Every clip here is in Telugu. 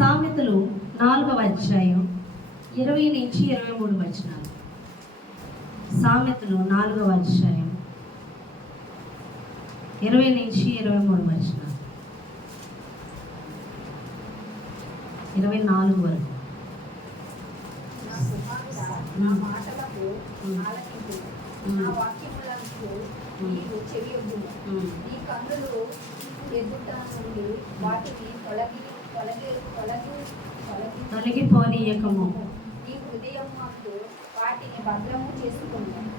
సామెతలు 4వ అధ్యాయం 20 నుంచి 23 వచనాలు. సామెతలు 4వ అధ్యాయం 20 నుంచి 23 వచనాలు, 24 వరకు. తొలగిపోనీయకము, నీ హృదయమునకు వాటిని భద్రము చేసుకున్నాను.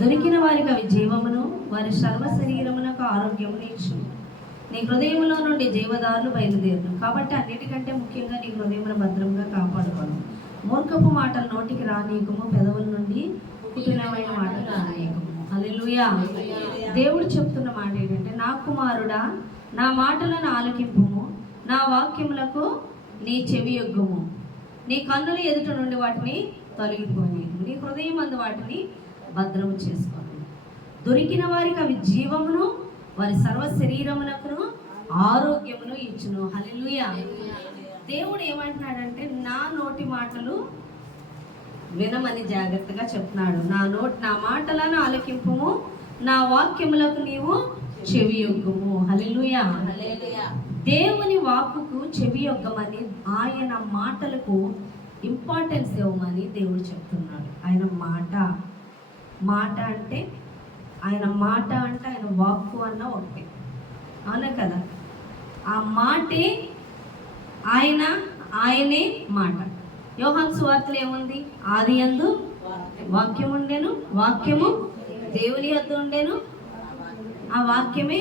దొరికిన వారికి అవి జీవమును, వారి సర్వ శరీరమునకు ఆరోగ్యమును ఇచ్చును. నీ హృదయములో నుండి జీవదారులు బయలుదేరును. కాబట్టి అన్నిటికంటే ముఖ్యంగా నీ హృదయమును భద్రంగా కాపాడుకోను. మూర్ఖపు మాటలు నోటికి రానీయకము, పెదవుల నుండి కుటిలమైన మాటలు రానీయకము. హల్లెలూయా. దేవుడు చెప్తున్న మాట ఏంటంటే, నా కుమారుడా, నా మాటలను ఆలకింపుము, నా వాక్యములకు నీ చెవి యొగ్గుము. నీ కన్నుల ఎదుట నుండి వాటిని తొలగిపోని, నీ హృదయం అందు వాటిని భద్రము చేసుకోను. దొరికిన వారికి అవి జీవమును, వారి సర్వ శరీరమునకును ఆరోగ్యమును ఇచ్చును. హల్లెలూయా. దేవుడు ఏమంటున్నాడంటే, నా నోటి మాటలు వినమని జాగ్రత్తగా చెప్తున్నాడు. నా మాటలను ఆలకింపుము, నా వాక్యములకు నీవు చెవి యొగ్గుము. హల్లెలూయా. దేవుని వాక్కుకు చెవి యొగ్గమని, ఆయన మాటలకు ఇంపార్టెన్స్ ఇవ్వమని దేవుడు చెప్తున్నాడు. ఆయన మాట అంటే ఆయన వాక్కు అన్న ఒకటి, అవునా కదా? ఆ మాటే ఆయనే మాట. యోహాను సువార్తలో ఏముంది? ఆది యందు వాక్యం ఉండెను, వాక్యము దేవుని యొద్ద ఉండెను, ఆ వాక్యమే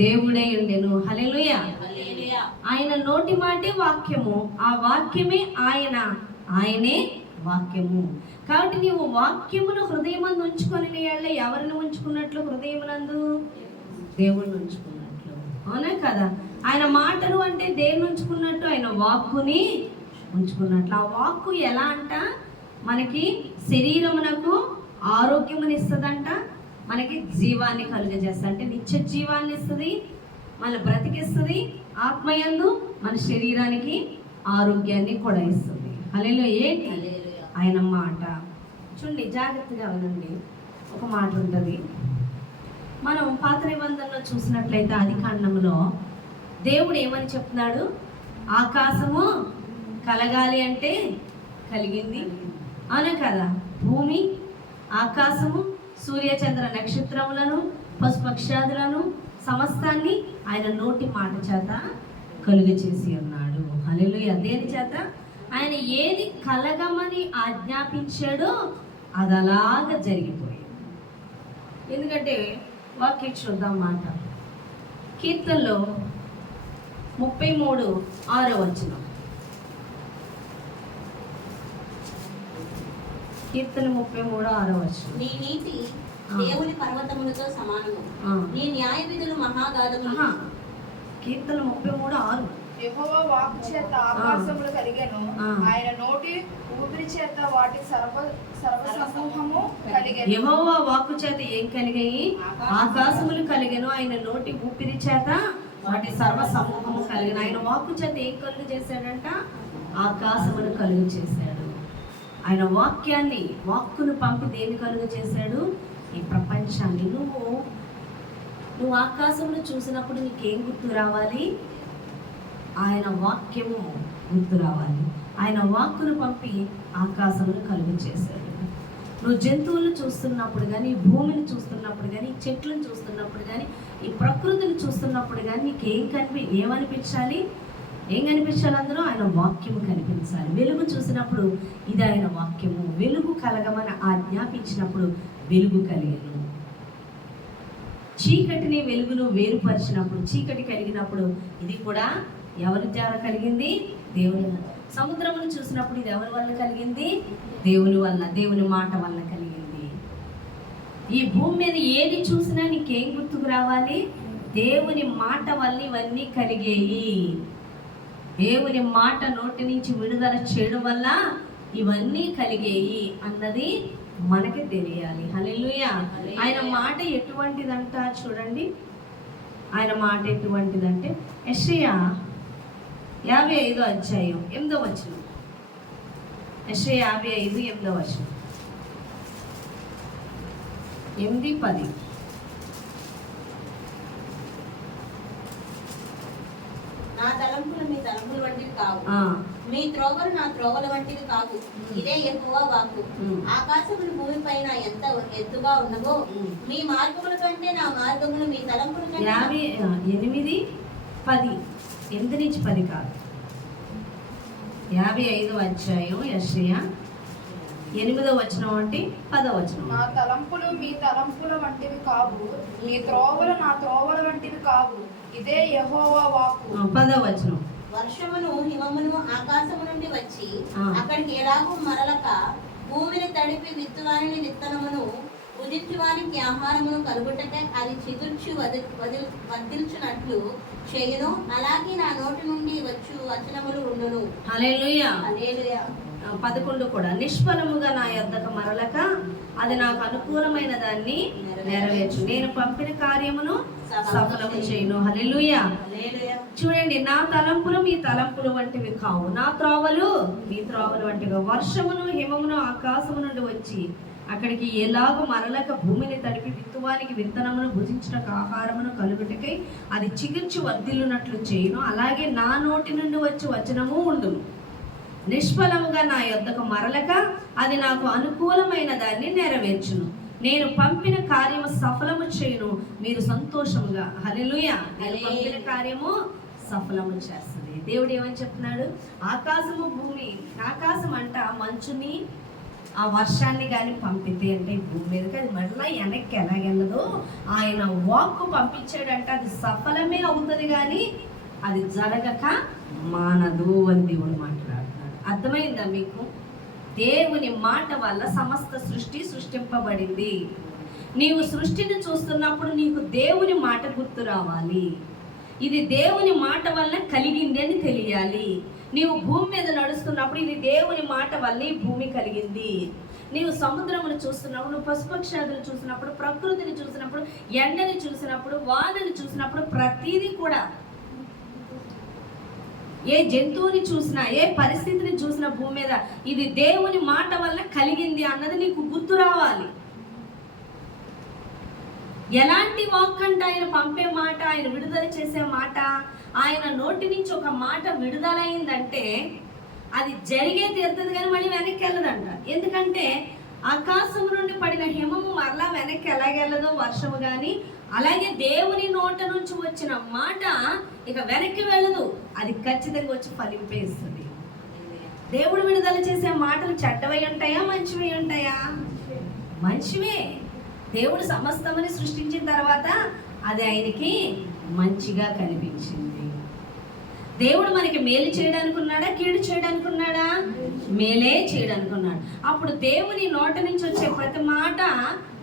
దేవుడై ఉండెను. హల్లెలూయా. ఆయన నోటి మాటే వాక్యము, ఆ వాక్యమే ఆయనే వాక్యము. కాబట్టి నీవు వాక్యమును హృదయమందు ఉంచుకొని నీ యెడల ఎవరిని ఉంచుకున్నట్లు? హృదయమునందు దేవుణ్ణి ఉంచుకున్నట్లు, అవునా కదా? ఆయన మాటలు అంటే దేన్ని ఉంచుకున్నట్టు? ఆయన వాక్కుని ఉంచుకున్నట్లు. ఆ వాక్కు ఎలా అంట? మనకి శరీరమునకు ఆరోగ్యముని ఇస్తుందంట, మనకి జీవాన్ని కలుగజేస్తుంది, అంటే నిత్య జీవాన్ని ఇస్తుంది, మన బ్రతికిస్తుంది. ఆత్మయందు మన శరీరానికి ఆరోగ్యాన్ని కూడా ఇస్తుంది. హల్లెలూయా. ఏంటి? ఆయన మాట. చూడండి, జాగ్రత్తగా వినండి. ఒక మాట ఉంటుంది. మనం పాత నిబంధనలో చూసినట్లయితే ఆదికాండంలో దేవుడు ఏమని చెప్తున్నాడు? ఆకాశము కలగాలి అంటే కలిగింది, అవునా కదా? భూమి, ఆకాశము, సూర్యచంద్ర నక్షత్రములను, పశుపక్షాదులను, సమస్తాన్ని ఆయన నోటి మాట చేత కలుగ చేసి ఉన్నాడు. హల్లెలూయా. దేని చేత? ఆయన ఏది కలగమని ఆజ్ఞాపించాడో అది అలాగా జరిగిపోయింది. ఎందుకంటే వాక్యం చూద్దాం మాట. కీర్తనలో 33:6 వచనం. కీర్తన 33:6 వచనం. నీ నీతి దేవుని పర్వతములతో సమానము, నీ న్యాయ విధులు మహాగాధములు. కీర్తన 33:6. యెహోవా వాక్కు చేత ఆకాశములు కలిగెను, ఆయన నోటి ఊపిరి చేత వాటి సర్వ సమూహము కలిగెను. యెహోవా వాక్కు చేత ఏం కలిగాయి? ఆకాశములు కలిగెను, ఆయన నోటి ఊపిరి చేత వాటి సర్వ సమూహము కలిగెను. ఆయన వాక్కు చేత ఏం కలుగు చేశాడంట? ఆకాశమును కలుగు చేశాడు. ఆయన వాక్కును పంపి దేన్ని కలుగు చేశాడు? ఈ ప్రపంచాన్ని. నువ్వు ఆకాశమును చూసినప్పుడు నీకేం గుర్తు రావాలి? ఆయన వాక్యము గుర్తు రావాలి. ఆయన వాక్కును పంపి ఆకాశమును కలుగు చేశాడు. నువ్వు జంతువులను చూస్తున్నప్పుడు కానీ, భూమిని చూస్తున్నప్పుడు కానీ, చెట్లను చూస్తున్నప్పుడు కానీ, ఈ ప్రకృతిని చూస్తున్నప్పుడు కానీ నీకేం ఏమనిపించాలి? ఏం కనిపించాలి? అందులో ఆయన వాక్యము కనిపించాలి. వెలుగు చూసినప్పుడు ఇది ఆయన వాక్యము. వెలుగు కలగమని ఆజ్ఞాపించినప్పుడు వెలుగు కలిగను. చీకటిని వెలుగును వేరుపరిచినప్పుడు, చీకటి కలిగినప్పుడు ఇది కూడా ఎవరి ద్వారా కలిగింది? దేవుని. సముద్రమును చూసినప్పుడు ఇది ఎవరి వల్ల కలిగింది? దేవుని వల్ల, దేవుని మాట వల్ల కలిగింది. ఈ భూమి మీద ఏది చూసినా నీకేం గుర్తుకు రావాలి? దేవుని మాట వల్ల ఇవన్నీ కలిగేయి. దేవుని మాట నోటి నుంచి విడుదల చేయడం వల్ల ఇవన్నీ కలిగేయి అన్నది మనకి తెలియాలి. హల్లెలూయా. ఆయన మాట ఎటువంటిదంట చూడండి. ఆయన మాట ఎటువంటిదంటే యెషయా 55 అధ్యాయం 8వ వచనం. యెషయా 55 8వ వచనం, 8-10. నా తలంపులు మీ తలంపుల వంటివి కావు, మీ త్రోవలు నా త్రోవల వంటివి కావు. ఇదే యెహోవా వాక్కు. ఆకాశములు భూమి పైన ఎంత ఎత్తుగా ఉన్నవో, మీ మార్గముల కంటే నా మార్గములు మీ తలంపుల కంటే 8-10, 8-10 కాదు. 55వ అధ్యాయం యెషయా 8వ వచనం అంటే 10వ వచనం. నా తలంపులు మీ తలంపుల వంటివి కావు, మీ త్రోవలు నా త్రోవల వంటివి కావు. ఇదే యెహోవా వాక్కు. 10వ వచనం. వర్షమును హిమమును ఆకాశము నుండి వచ్చి అక్కడికి ఎలాగూ మరలక, భూమిని తడిపి విత్తువాని విత్తనమును భుజించువానికి ఆహారమును కలుగుటకే అది చిగుర్చి వర్ధిల్చునట్లు చేయును. అలాగే నా నోటి నుండి వచనములు ఉండును. హల్లెలూయా. హల్లెలూయా. 11 కూడా, నిష్ఫలముగా నా యొద్దకు మరలక అది నాకు అనుకూలమైన దాన్ని నెరవేర్చు, నేను పంపిన కార్యమును సఫలము చేయను. హల్లెలూయా. చూడండి, నా తలంపులు మీ తలంపులు వంటివి కావు, నా త్రోవలు మీ త్రోవలు వంటివి. వర్షమును హిమమును ఆకాశము నుండి వచ్చి అక్కడికి ఎలాగో మరలక, భూమిని తడిపి విత్తువానికి విత్తనమును భుజించటకు ఆహారమును కలుగుటకై అది చిగుర్చి వర్ధిల్లునట్లు చేయను. అలాగే నా నోటి నుండి వచ్చి వచనము ఉండును. నిష్ఫలముగా నా యొద్దకు మరలక అది నాకు అనుకూలమైన దాన్ని నెరవేర్చును, నేను పంపిన కార్యము సఫలము చేయును, మీరు సంతోషముగా. హల్లెలూయా. నేను పంపిన కార్యము సఫలము చేస్తుంది. దేవుడు ఏమని చెప్తున్నాడు? ఆకాశము భూమి, ఆకాశం అంట మంచుని ఆ వర్షాన్ని కానీ పంపితే అంటే భూమి మీదకి అది మళ్ళీ వెనక్కి ఎలాగెళ్ళదో ఆయన వాక్కు పంపించాడంటే అది సఫలమే అవుతుంది, కానీ అది జరగక మానదు అని దేవుడు మాట్లాడుతున్నాడు. అర్థమైందా మీకు? దేవుని మాట వల్ల సమస్త సృష్టి సృష్టింపబడింది. నీవు సృష్టిని చూస్తున్నప్పుడు నీకు దేవుని మాట గుర్తు రావాలి. ఇది దేవుని మాట వల్ల కలిగింది అని తెలియాలి. నీవు భూమి మీద నడుస్తున్నప్పుడు ఇది దేవుని మాట వల్ల ఈ భూమి కలిగింది. నీవు సముద్రమును చూస్తున్నప్పుడు, నువ్వు పశుపక్షాదులు చూసినప్పుడు, ప్రకృతిని చూసినప్పుడు, ఎండని చూసినప్పుడు, వానని చూసినప్పుడు, ప్రతిదీ కూడా ఏ జంతువుని చూసినా, ఏ పరిస్థితిని చూసినా భూమి మీద ఇది దేవుని మాట వల్ల కలిగింది అన్నది నీకు గుర్తు రావాలి. ఎలాంటి వాక్ అంటే ఆయన పంపే మాట, ఆయన విడుదల చేసే మాట, ఆయన నోటి నుంచి ఒక మాట విడుదలైందంటే అది జరిగే తీరుతుంది, కానీ మళ్ళీ వెనక్కి వెళ్ళదంట. ఎందుకంటే ఆకాశం నుండి పడిన హిమము మరలా వెనక్కి ఎలాగెళ్ళదో వర్షము కానీ, అలాగే దేవుని నోట నుంచి వచ్చిన మాట ఇక వెనక్కి వెళ్ళదు, అది ఖచ్చితంగా వచ్చి ఫలింపేస్తుంది. దేవుడు విడుదల చేసే మాటలు చెడ్డవై ఉంటాయా, మంచివై ఉంటాయా? మంచివే. దేవుడు సమస్తమని సృష్టించిన తర్వాత అది ఆయనకి మంచిగా కనిపించింది. దేవుడు మనకి మేలు చేయడానికి ఉన్నాడా, కీడు చేయడానికి ఉన్నాడా? మేలే చేయడానికి ఉన్నాడు. అప్పుడు దేవుని నోట నుంచి వచ్చే ప్రతి మాట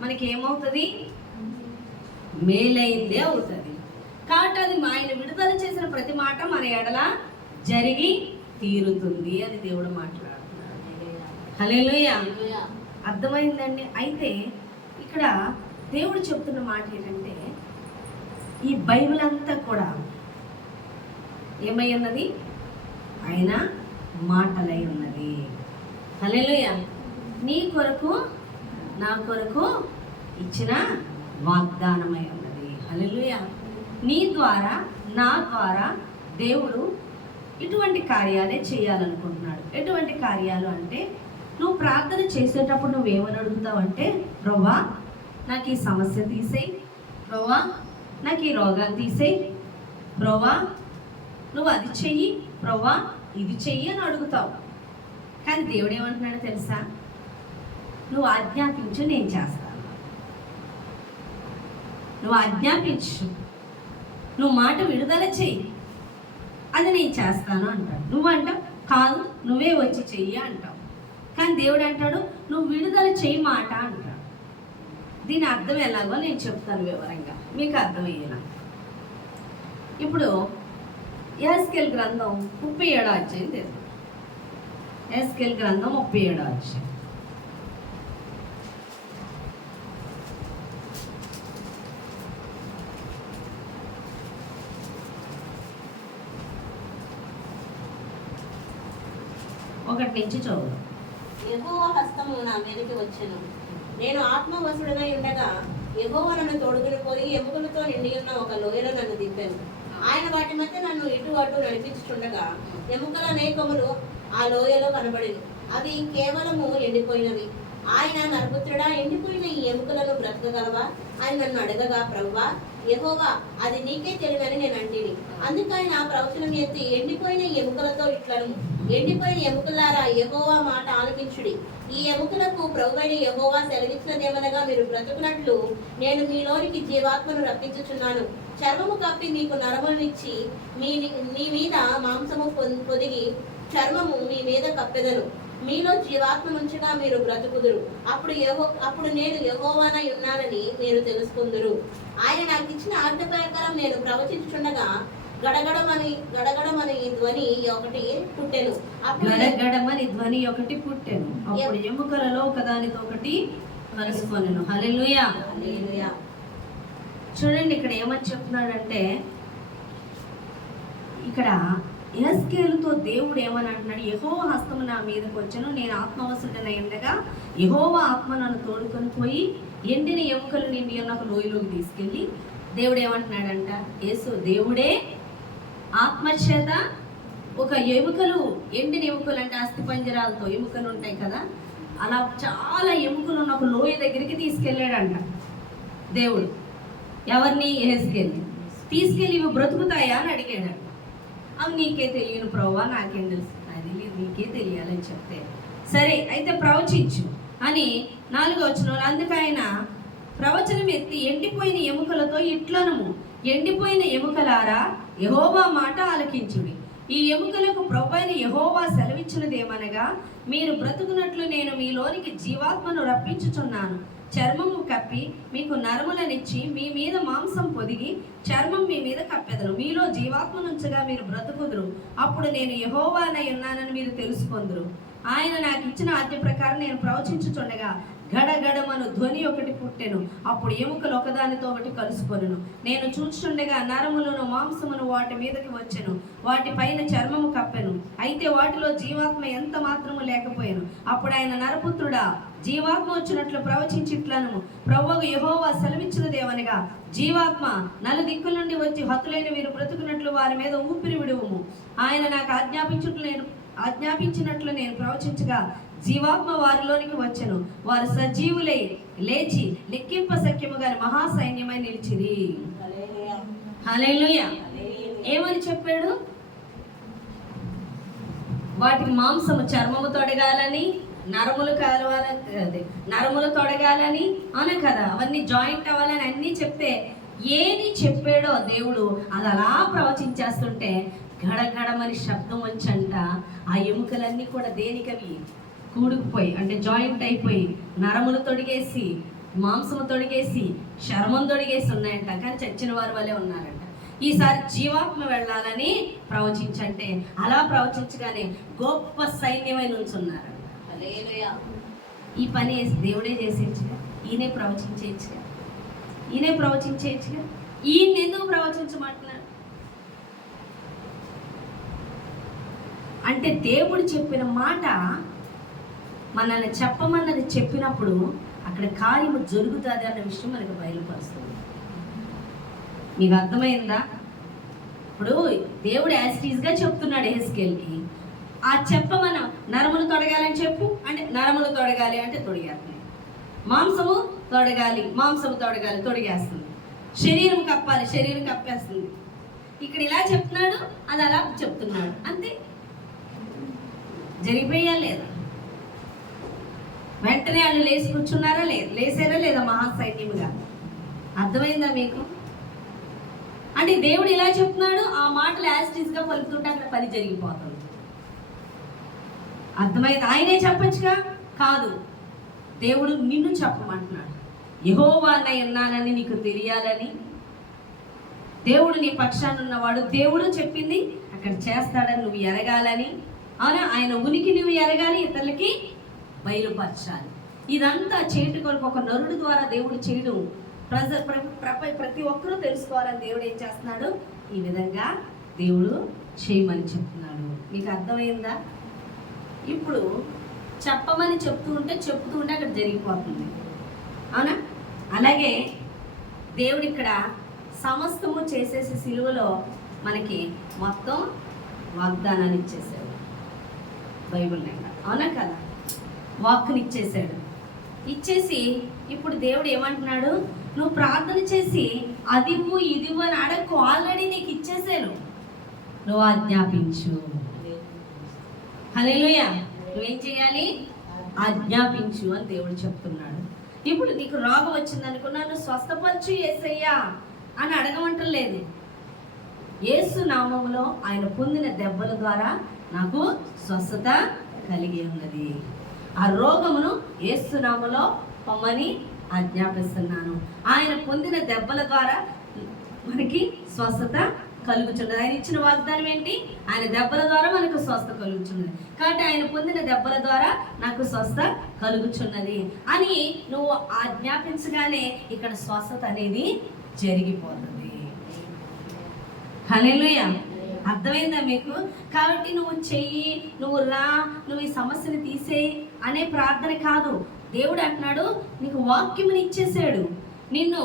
మనకి ఏమవుతుంది? మేలైందే అవుతుంది. కాబట్టి అది ఆయన విడుదల చేసిన ప్రతి మాట మన ఎడల జరిగి తీరుతుంది అని దేవుడు మాట్లాడుతున్నాడు. హల్లెలూయా. అర్థమైందండి? అయితే ఇక్కడ దేవుడు చెప్తున్న మాట ఏంటంటే, ఈ బైబిల్ అంతా కూడా ఏమై ఉన్నది? ఆయన మాటలై ఉన్నది. హల్లెలూయా. నీ కొరకు నా కొరకు ఇచ్చిన వాగ్దానమై ఉన్నది. హల్లెలూయా. నీ ద్వారా నా ద్వారా దేవుడు ఇటువంటి కార్యాలే చేయాలనుకుంటున్నాడు. ఎటువంటి కార్యాలు అంటే, నువ్వు ప్రార్థన చేసేటప్పుడు నువ్వేమని అడుగుతావు అంటే, ప్రభువా నాకు ఈ సమస్య తీసేయి, ప్రభువా నాకు ఈ రోగాన్ని తీసేయి, ప్రభువా నువ్వు అది చెయ్యి, ప్రభువా ఇది చెయ్యి అని అడుగుతావు. కానీ దేవుడు ఏమంటున్నాడో తెలుసా? నువ్వు ఆజ్ఞాపించు, నేను చేస్తాను. నువ్వు ఆజ్ఞాపించు, నువ్వు మాట విడుదల చెయ్యి, అది నేను చేస్తాను అంటాడు. నువ్వు అంటావు కాదు నువ్వే వచ్చి చెయ్యి అంటావు. కానీ దేవుడు అంటాడు నువ్వు విడుదల చెయ్యి మాట అంటాడు. దీని అర్థం ఎలాగో నేను చెప్తాను వివరంగా, మీకు అర్థమయ్యేలా. ఇప్పుడు యెహెజ్కేలు గ్రంథం 37వ అధ్యాయం తెలుసు. యెహెజ్కేలు గ్రంథం 37వ అధ్యాయం. 1 నుంచి చదువు. యెహోవా హస్తము నా మీదకి వచ్చెను. నేను ఆత్మవశుడనై ఉండగా యెహోవా నన్ను తోడుకుని పోయి ఎముకలతో నిండి ఉన్న ఒక లోయలో నన్ను దింపాను. ఆయన వాటి మధ్య నన్ను ఇటు అటు నడిపించుచుండగా ఎముకల అనేకములు ఆ లోయలో కనబడిను. అవి కేవలము ఎండిపోయినవి. ఆయన నరపుత్రుడా, ఎండిపోయిన ఈ ఎముకలను బ్రతకగలవా అని నన్ను అడగగా, ప్రభువా యెహోవా అది నీకే తెలియదని నేను అంటిని. అందుకు ఆయన ప్రవచనం ఎత్తి, ఎండిపోయిన ఎముకలతో ఇట్లను, ఎండిపోయిన ఎముకలారా యెహోవా మాట ఆలకించుడి. ఈ ఎముకలకు ప్రభువైన యెహోవా సెలవిచ్చినదేమనగా, మీరు బ్రతుకున్నట్లు నేను మీలోనికి జీవాత్మను రప్పించుచున్నాను. చర్మము కప్పి మీకు నరములనిచ్చి మీ మీద మాంసము పొదిగి చర్మము మీ మీద కప్పెదను. మీలో జీవాత్మనుంచగా మీరు బ్రతుకుదురు. అప్పుడు నేను యెహోవానై ఉన్నానని మీరు తెలుసుకుందురు. ఆయన నాకు ఇచ్చిన ఆజ్ఞ ప్రకారం నేను ప్రవచించుచుండగా గడగడమని ధ్వని ఒకటి పుట్టెను. గడగడమని ధ్వని ఒకటి పుట్టెను. అప్పుడు ఎముకలలో ఒకదానితో ఒకటి కలుసుకొనెను. హల్లెలూయా. హల్లెలూయా. చూడండి ఇక్కడ ఏమని చెప్తున్నాడంటే, ఇక్కడ యెహెజ్కేలుతో దేవుడు ఏమని అంటున్నాడు, యెహోవా హస్తము నా మీదకి వచ్చెను, నేను ఆత్మవశుడనై ఉండగా యెహోవా ఆత్మ నన్ను తోడుకొని పోయి ఎండిన ఎముకలు నిండి ఉన్న ఒక లోయలోకి తీసుకెళ్ళి, దేవుడు ఏమంటున్నాడంట, దేవుడే ఆత్మచేత ఒక ఎముకలు, ఎండిన ఎముకలు అంటే అస్థిపంజరాలతో ఎముకలు ఉంటాయి కదా, అలా చాలా ఎముకలు ఉన్న ఒక లోయ దగ్గరికి తీసుకెళ్ళాడంట దేవుడు. ఎవరిని? యెహెజ్కేలు తీసుకెళ్ళి ఇవి బ్రతుకుతాయా అని అడిగాడు. అవి నీకే తెలియను ప్రభువా, నాకేం తెలుసు, అది నీకే తెలియాలని చెప్తే, సరే అయితే ప్రవచించు అని 4వ వచనంలో, అందుకు ఆయన ప్రవచనం ఎత్తి, ఎండిపోయిన ఎముకలతో ఇట్లనము, ఎండిపోయిన ఎముకలారా యెహోవా మాట ఆలకించుడి. ఈ ఎముకలకు ప్రభువైన యెహోవా సెలవిచ్చినదేమనగా, మీరు బ్రతుకున్నట్లు నేను మీలోనికి జీవాత్మను రప్పించుచున్నాను. చర్మము కప్పి మీకు నరములనిచ్చి మీ మీద మాంసం పొదిగి చర్మం మీ మీద కప్పెదను. మీలో జీవాత్మనుంచగా మీరు బ్రతుకుదురు. అప్పుడు నేను యెహోవానై ఉన్నానని మీరు తెలుసుకొందురు. ఆయన నాకు ఇచ్చిన ఆజ్ఞ ప్రకారం నేను ప్రవచించుచుండగా గడగడమను ధ్వని ఒకటి పుట్టెను. అప్పుడు ఎముకలు ఒకదానితో ఒకటి కలుసుకొనెను. నేను చూచుచుండగా నరములను మాంసమును వాటి మీదకి వచ్చెను. వాటి పైన చర్మము కప్పెను. అయితే వాటిలో జీవాత్మ ఎంత మాత్రము లేకపోయాను. అప్పుడు ఆయన, నరపుత్రుడా, జీవాత్మ వచ్చినట్లు ప్రవచించిట్లను ప్రభువు యెహోవా సెలవిచ్చినదేమనగా, జీవాత్మ నలుదిక్కుల నుండి వచ్చి హతులైన వీరు బ్రతుకున్నట్లు వారి మీద ఊపిరి విడువుము. ఆయన నాకు ఆజ్ఞాపించినట్లు నేను ప్రవచించగా జీవాత్మ వారిలోనికి వచ్చెను. వారు సజీవులై లేచి లెక్కింపశక్యము గాని మహాసైన్యమై నిలిచిరి. హల్లెలూయా. ఏమని చెప్పాడు? వాటికి మాంసము చర్మము తొడగాలని, నరములు తొడగాలని అన కదా, అవన్నీ జాయింట్ అవ్వాలని అన్నీ చెప్తే, ఏది చెప్పాడో దేవుడు అది అలా ప్రవచించేస్తుంటే గడగడమని శబ్దం వచ్చంట. ఆ ఎముకలన్నీ కూడా దేనికవి కూడుకుపోయి, అంటే జాయింట్ అయిపోయి, నరములు తొడిగేసి, మాంసము తొడిగేసి, చర్మం తొడిగేసి ఉన్నాయంట. కానీ చచ్చిన వారి వల్లే ఉన్నారంట. ఈసారి జీవాత్మ వెళ్ళాలని ప్రవచించంటే, అలా ప్రవచించగానే గొప్ప సైన్యమై నుంచున్నారంట. ఈ పని దేవుడే చేసేయచ్చుగా, ఈయనే ప్రవచించేయచ్చుగా, ఈయన ఎందుకు ప్రవచించమంటున్నాడు అంటే, దేవుడు చెప్పిన మాట మనల్ని చెప్పమన్నది చెప్పినప్పుడు అక్కడ కార్యము జరుగుతుంది అన్న విషయం మనకు బయలుపరుస్తుంది. మీకు అర్థమైందా? ఇప్పుడు దేవుడు యాస్టీస్గా చెప్తున్నాడు యెహెజ్కేలుకి, ఆ చెప్పమన నరములు తొడగాలని చెప్పు అంటే నరములు తొడగాలి అంటే తొడిగేస్తుంది. మాంసము తొడగాలి తొడిగేస్తుంది. శరీరం కప్పాలి, శరీరం కప్పేస్తుంది. ఇక్కడ ఇలా చెప్తున్నాడు, అది అలా చెప్తున్నాడు, అంతే. జరిగిపోయా లేదా? వెంటనే వాళ్ళు లేచి కూర్చున్నారా లేదు? లేసారా లేదా? మహాసైన్యముగా. అర్థమైందా మీకు? అంటే దేవుడు ఇలా చెప్తున్నాడు, ఆ మాటలు యాస్టీస్గా పలుకుతుంటే అక్కడ పని జరిగిపోతుంది. అర్థమైంది? ఆయనే చెప్పచ్చుగా, కాదు, దేవుడు నిన్ను చెప్పమంటున్నాడు. యెహోవానై ఉన్నానని నీకు తెలియాలని, దేవుడు నీ పక్షాన ఉన్నవాడు, దేవుడు చెప్పింది అక్కడ చేస్తాడని నువ్వు ఎరగాలని, అవునా? ఆయన ఉనికి నువ్వు ఎరగాలి, ఇతరులకి బయలుపరచాలి. ఇదంతా చేయటం కొరకు ఒక నరుడు ద్వారా దేవుడు చేయడం ప్రతి ఒక్కరూ తెలుసుకోవాలని దేవుడు ఏం చేస్తున్నాడు? ఈ విధంగా దేవుడు చేయమని చెప్తున్నాడు. మీకు అర్థమైందా? ఇప్పుడు చెప్పమని చెప్తూ ఉంటే అక్కడ జరిగిపోతుంది. అవునా? అలాగే దేవుడు ఇక్కడ సమస్తము చేసేసి సిలువలో మనకి మొత్తం వాగ్దానాలు ఇచ్చేసాడు. బైబిల్ నిండా, అవునా కదా? వాక్కుని ఇచ్చేసాడు. ఇచ్చేసి ఇప్పుడు దేవుడు ఏమంటున్నాడు, నువ్వు ప్రార్థన చేసి అదివ్వు ఇదివ్వు అని అడగకు, ఆల్రెడీ నీకు ఇచ్చేసాను, నువ్వు ఆజ్ఞాపించు. హల్లెలూయా. నువ్వేం చేయాలి? ఆజ్ఞాపించు అని దేవుడు చెప్తున్నాడు. ఇప్పుడు నీకు రోగం వచ్చింది అనుకున్నా, నువ్వు స్వస్థపరచు యేసయ్యా అని అడగమంటలేదు. యేసు నామములో ఆయన పొందిన దెబ్బల ద్వారా నాకు స్వస్థత కలిగి ఉన్నది. ఆ రోగమును యేసు నామములో పొమ్మని ఆజ్ఞాపిస్తున్నాను. ఆయన పొందిన దెబ్బల ద్వారా మనకి స్వస్థత కలుగుచున్నది. ఆయన ఇచ్చిన వాగ్దానం ఏంటి? ఆయన దెబ్బల ద్వారా మనకు స్వస్థ కలుగుచున్నది. కాబట్టి ఆయన పొందిన దెబ్బల ద్వారా నాకు స్వస్థ కలుగుచున్నది అని నువ్వు ఆజ్ఞాపించగానే ఇక్కడ స్వస్థత అనేది జరిగిపోతుంది. హల్లెలూయా. అర్థమైందా మీకు? కాబట్టి నువ్వు చెయ్యి, నువ్వు రా, నువ్వు ఈ సమస్యను తీసేయి అనే ప్రార్థన కాదు. దేవుడు అంటున్నాడు, నీకు వాక్యముని ఇచ్చేసాడు, నిన్ను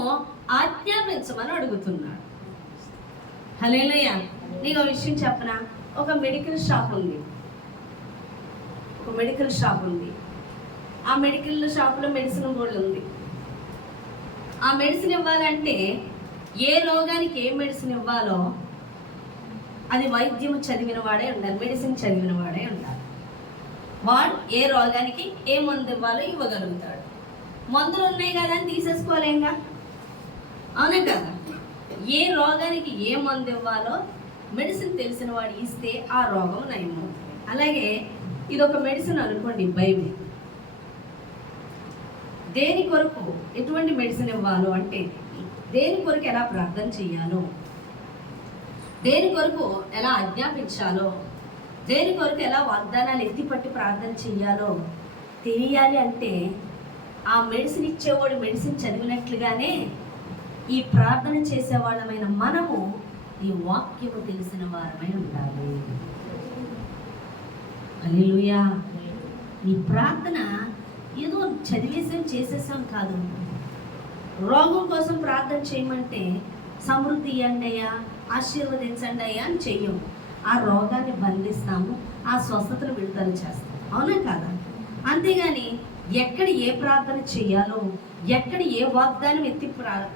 ఆజ్ఞాపించమని అడుగుతున్నాడు. హల్లెలూయా. నీకు ఒక విషయం చెప్పనా? ఒక మెడికల్ షాప్ ఉంది. ఆ మెడికల్ షాప్లో మెడిసిన్ కూడా ఉంది. ఆ మెడిసిన్ ఇవ్వాలంటే ఏ రోగానికి ఏ మెడిసిన్ ఇవ్వాలో అది వైద్యం చదివిన వాడే ఉండాలి, మెడిసిన్ చదివిన వాడే ఉండాలి. వాడు ఏ రోగానికి ఏ మందు ఇవ్వాలో ఇవ్వగలుగుతాడు. మందులు ఉన్నాయి కదా అని తీసేసుకోలేంగా, అవునా కదా? ఏ రోగానికి ఏ మందు ఇవ్వాలో మెడిసిన్ తెలిసిన వాడు ఇస్తే ఆ రోగం నయమవుతుంది. అలాగే ఇది ఒక మెడిసిన్ అనుకోండి, బైబిల్. దేని కొరకు ఎటువంటి మెడిసిన్ ఇవ్వాలో అంటే, దేని కొరకు ఎలా ప్రార్థన చెయ్యాలో, దేని కొరకు ఎలా ఆజ్ఞాపించాలో, దేని కొరకు ఎలా వాగ్దానాలు ఎత్తిపట్టి ప్రార్థన చెయ్యాలో తెలియాలి అంటే ఆ మెడిసిన్ ఇచ్చేవాడు మెడిసిన్ చదివినట్లుగానే ఈ ప్రార్థన చేసేవాళ్ళమైన మనము ఈ వాక్యము తెలిసిన వారమై ఉండాలి. హల్లెలూయా. ఈ ప్రార్థన ఏదో చదివేసాం చేసేసాం కాదు. రోగం కోసం ప్రార్థన చేయమంటే సమృద్ధి ఇవ్వండి అయ్యా, ఆశీర్వదించండి అయ్యా అని చెయ్యము. ఆ రోగాన్ని బంధిస్తాము, ఆ స్వస్థతను విడుదల చేస్తాం, అవునా కాదా? అంతేగాని ఎక్కడ ఏ ప్రార్థన చెయ్యాలో, ఎక్కడ ఏ వాగ్దానం ఎత్తి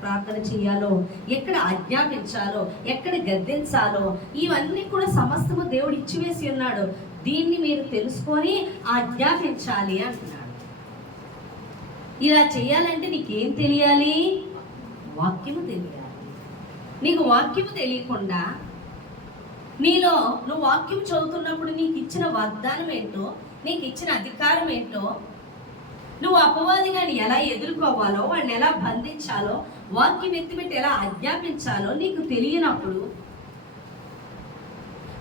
ప్రార్థన చెయ్యాలో, ఎక్కడ ఆజ్ఞాపించాలో, ఎక్కడ గద్దించాలో ఇవన్నీ కూడా సమస్తము దేవుడు ఇచ్చివేసి ఉన్నాడు. దీన్ని మీరు తెలుసుకొని ఆజ్ఞాపించాలి అంటున్నాడు. ఇలా చేయాలంటే నీకేం తెలియాలి? వాక్యము తెలియాలి. నీకు వాక్యము తెలియకుండా నీలో నువ్వు వాక్యం చదువుతున్నప్పుడు నీకు ఇచ్చిన వాగ్దానం ఏంటో, నీకు ఇచ్చిన అధికారం ఏంటో, నువ్వు అపవాదిగా ఎలా ఎదుర్కోవాలో, వాడిని ఎలా బంధించాలో, వాక్యం ఎత్తిపెట్టి ఎలా ఆజ్ఞాపించాలో నీకు తెలియనప్పుడు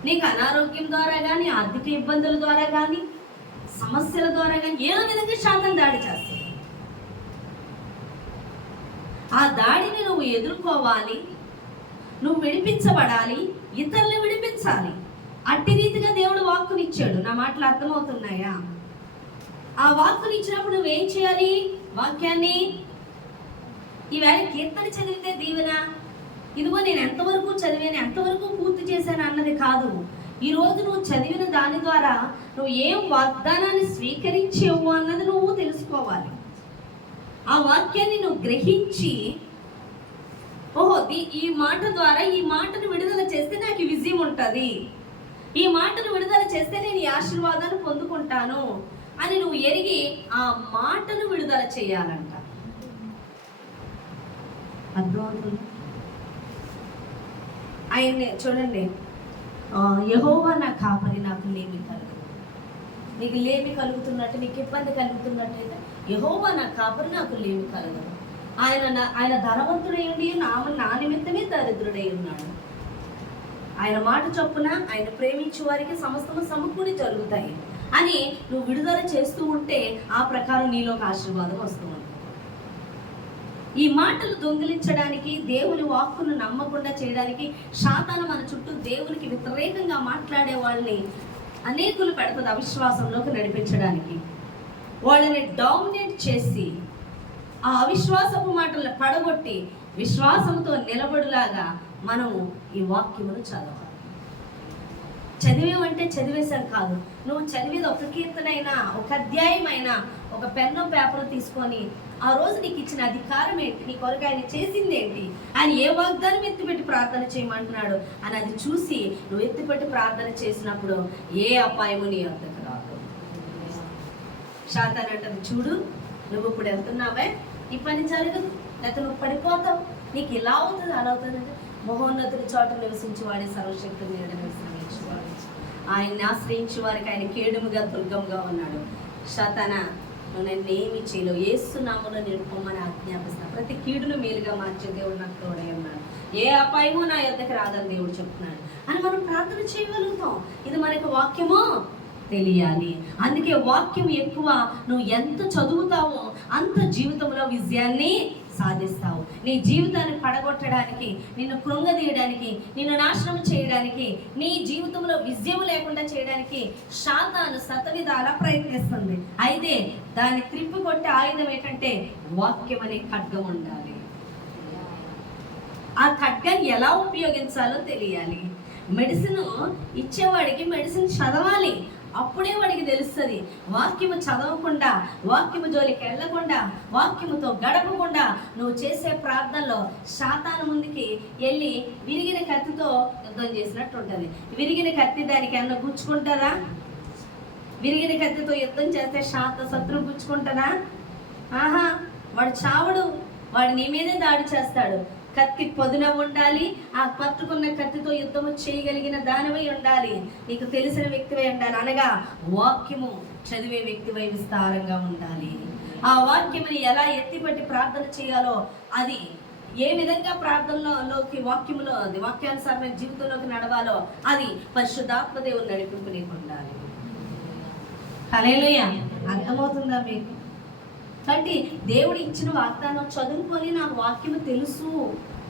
నీకు అనారోగ్యం ద్వారా కానీ, ఆర్థిక ఇబ్బందుల ద్వారా కానీ, సమస్యల ద్వారా కానీ ఏదో విధంగా శాతం దాడి చేస్తుంది. ఆ దాడిని నువ్వు ఎదుర్కోవాలి, నువ్వు విడిపించబడాలి, ఇతరులను విడిపించాలి. అట్టి రీతిగా దేవుడు వాక్కునిచ్చాడు. నా మాటలు అర్థమవుతున్నాయా? ఆ వాక్కునిచ్చినప్పుడు నువ్వేం చేయాలి? వాక్యాన్ని ఈవేళ కీర్తన చదివితే దీవెన, ఇదిగో నేను ఎంతవరకు చదివాను, ఎంతవరకు పూర్తి చేశాను అన్నది కాదు. ఈరోజు నువ్వు చదివిన దాని ద్వారా నువ్వు ఏం వాగ్దానాన్ని స్వీకరించావు అన్నది నువ్వు తెలుసుకోవాలి. ఆ వాక్యాన్ని నువ్వు గ్రహించి, ఓహో ఈ మాట ద్వారా ఈ మాటను విడుదల చేస్తే నాకు ఈ విజయం ఉంటుంది, ఈ మాటను విడుదల చేస్తే నేను ఈ ఆశీర్వాదాన్ని పొందుకుంటాను అని నువ్వు ఎరిగి ఆ మాటను విడుదల చేయాలంట. అర్థమవుతుంది? ఆయన్ని చూడండి, యెహోవా నా కాపరి, నాకు లేమి కలుగు. నీకు లేమి కలుగుతున్నట్టు, నీకు ఇబ్బంది కలుగుతున్నట్టయితే యెహోవా నా కాపరి, నాకు లేమి కలగదు. ఆయన ధనవంతుడై ఉండి నా నిమిత్తమే దరిద్రుడై ఉన్నాడు. ఆయన మాట చొప్పున ఆయన ప్రేమించే వారికి సమస్తము సమకూడి జరుగుతాయి అని నువ్వు విడుదల చేస్తూ ఉంటే ఆ ప్రకారం నీలోకి ఆశీర్వాదం వస్తూ ఉంటుంది. ఈ మాటలు దొంగిలించడానికి, దేవుని వాక్కును నమ్మకుండా చేయడానికి సాతాను మన చుట్టూ దేవునికి వ్యతిరేకంగా మాట్లాడే వాళ్ళని అనేకులు పెడుతుంది అవిశ్వాసంలోకి నడిపించడానికి. వాళ్ళని డామినేట్ చేసి ఆ అవిశ్వాసపు మాటలను పడగొట్టి విశ్వాసంతో నిలబడులాగా మనము ఈ వాక్యమును చదవాలి. చదివేమంటే చదివేశాం కాదు. నువ్వు చదివేది ఒక కీర్తన అయినా, ఒక అధ్యాయం అయినా, ఒక పెన్ను పేపర్ తీసుకొని ఆ రోజు నీకు ఇచ్చిన అధికారం ఏంటి, నీ కొరకు ఆయన చేసింది ఏంటి, ఆయన ఏ వాగ్దానం ఎత్తిపెట్టి ప్రార్థన చేయమంటున్నాడు అని అది చూసి నువ్వు ఎత్తిపెట్టి ప్రార్థన చేసినప్పుడు ఏ అపాయము నీ వద్దకు రాదు. శాతాన్ అంటది, చూడు నువ్వు ఇప్పుడు వెళ్తున్నావే, ఈ పని జరగదు, లేకపోతే నువ్వు పడిపోతావు, నీకు ఇలా అవుతుంది అలా అవుతుంది అంటే మహోన్నతుడి చోట నివసించి వాడే సర్వశక్తి మీద నివసించేవాడు. ఆయన్ని ఆశ్రయించి వారికి ఆయన కేడుముగా దుర్గంగా ఉన్నాడు. శాతానా నువ్వు నన్ను ఏమి చేయలేవు, యేసునామములో నేను పొమ్మని ఆజ్ఞాపిస్తాను. ప్రతి కీడును మేలుగా మార్చే దేవుడు నాకు తోడై ఉన్నాడు, ఏ అపాయమో నా యొద్దకు రాదని దేవుడు చెప్తున్నాడు అని మనం ప్రార్థన చేయగలుగుతాం. ఇది మనకు వాక్యమో తెలియాలి. అందుకే వాక్యం ఎక్కువ నువ్వు ఎంత చదువుతావో అంత జీవితంలో విజయాన్ని సాధిస్తావు. నీ జీవితాన్ని పడగొట్టడానికి, నిన్ను కృంగదీయడానికి, నిన్ను నాశనం చేయడానికి, నీ జీవితంలో విజయం లేకుండా చేయడానికి శాతాను శతవిధాల ప్రయత్నిస్తుంది. అయితే దాన్ని త్రిప్పికొట్టే ఆయుధం ఏంటంటే వాక్యం అనే ఖడ్గం ఉండాలి. ఆ ఖడ్గాన్ని ఎలా ఉపయోగించాలో తెలియాలి. మెడిసిన్ ఇచ్చేవాడికి మెడిసిన్ చదవాలి, అప్పుడే వాడికి తెలుస్తుంది. వాక్యము చదవకుండా, వాక్యము జోలికి వెళ్ళకుండా, వాక్యముతో గడపకుండా నువ్వు చేసే ప్రార్థనలో శాతాను ముందుకి వెళ్ళి విరిగిన కత్తితో యుద్ధం చేసినట్టు ఉంటుంది. విరిగిన కత్తి దానికి ఏమన్నా గుచ్చుకుంటారా? విరిగిన కత్తితో యుద్ధం చేస్తే శత్రువు గుచ్చుకుంటారా? ఆహా, వాడు చావడు, వాడు నీ మీదే దాడి చేస్తాడు. కత్తి పొదున ఉండాలి, ఆ పట్టుకున్న కత్తితో యుద్ధము చేయగలిగిన దానివై ఉండాలి, నీకు తెలిసిన వ్యక్తివై ఉండాలి. అనగా వాక్యము చదివే వ్యక్తివై విస్తారంగా ఉండాలి. ఆ వాక్యముని ఎలా ఎత్తిపట్టి ప్రార్థన చేయాలో, అది ఏ విధంగా ప్రార్థనలోకి వాక్యములో అది వాక్యానుసారమైన జీవితంలోకి నడవాలో అది పరిశుద్ధాత్మ దేవుని నడిపింపు నీకు ఉండాలి. హల్లెలూయా. అర్థమవుతుందా మీకు? కాబట్టి దేవుడు ఇచ్చిన వాగ్దానం చదువుకొని నాకు వాక్యము తెలుసు,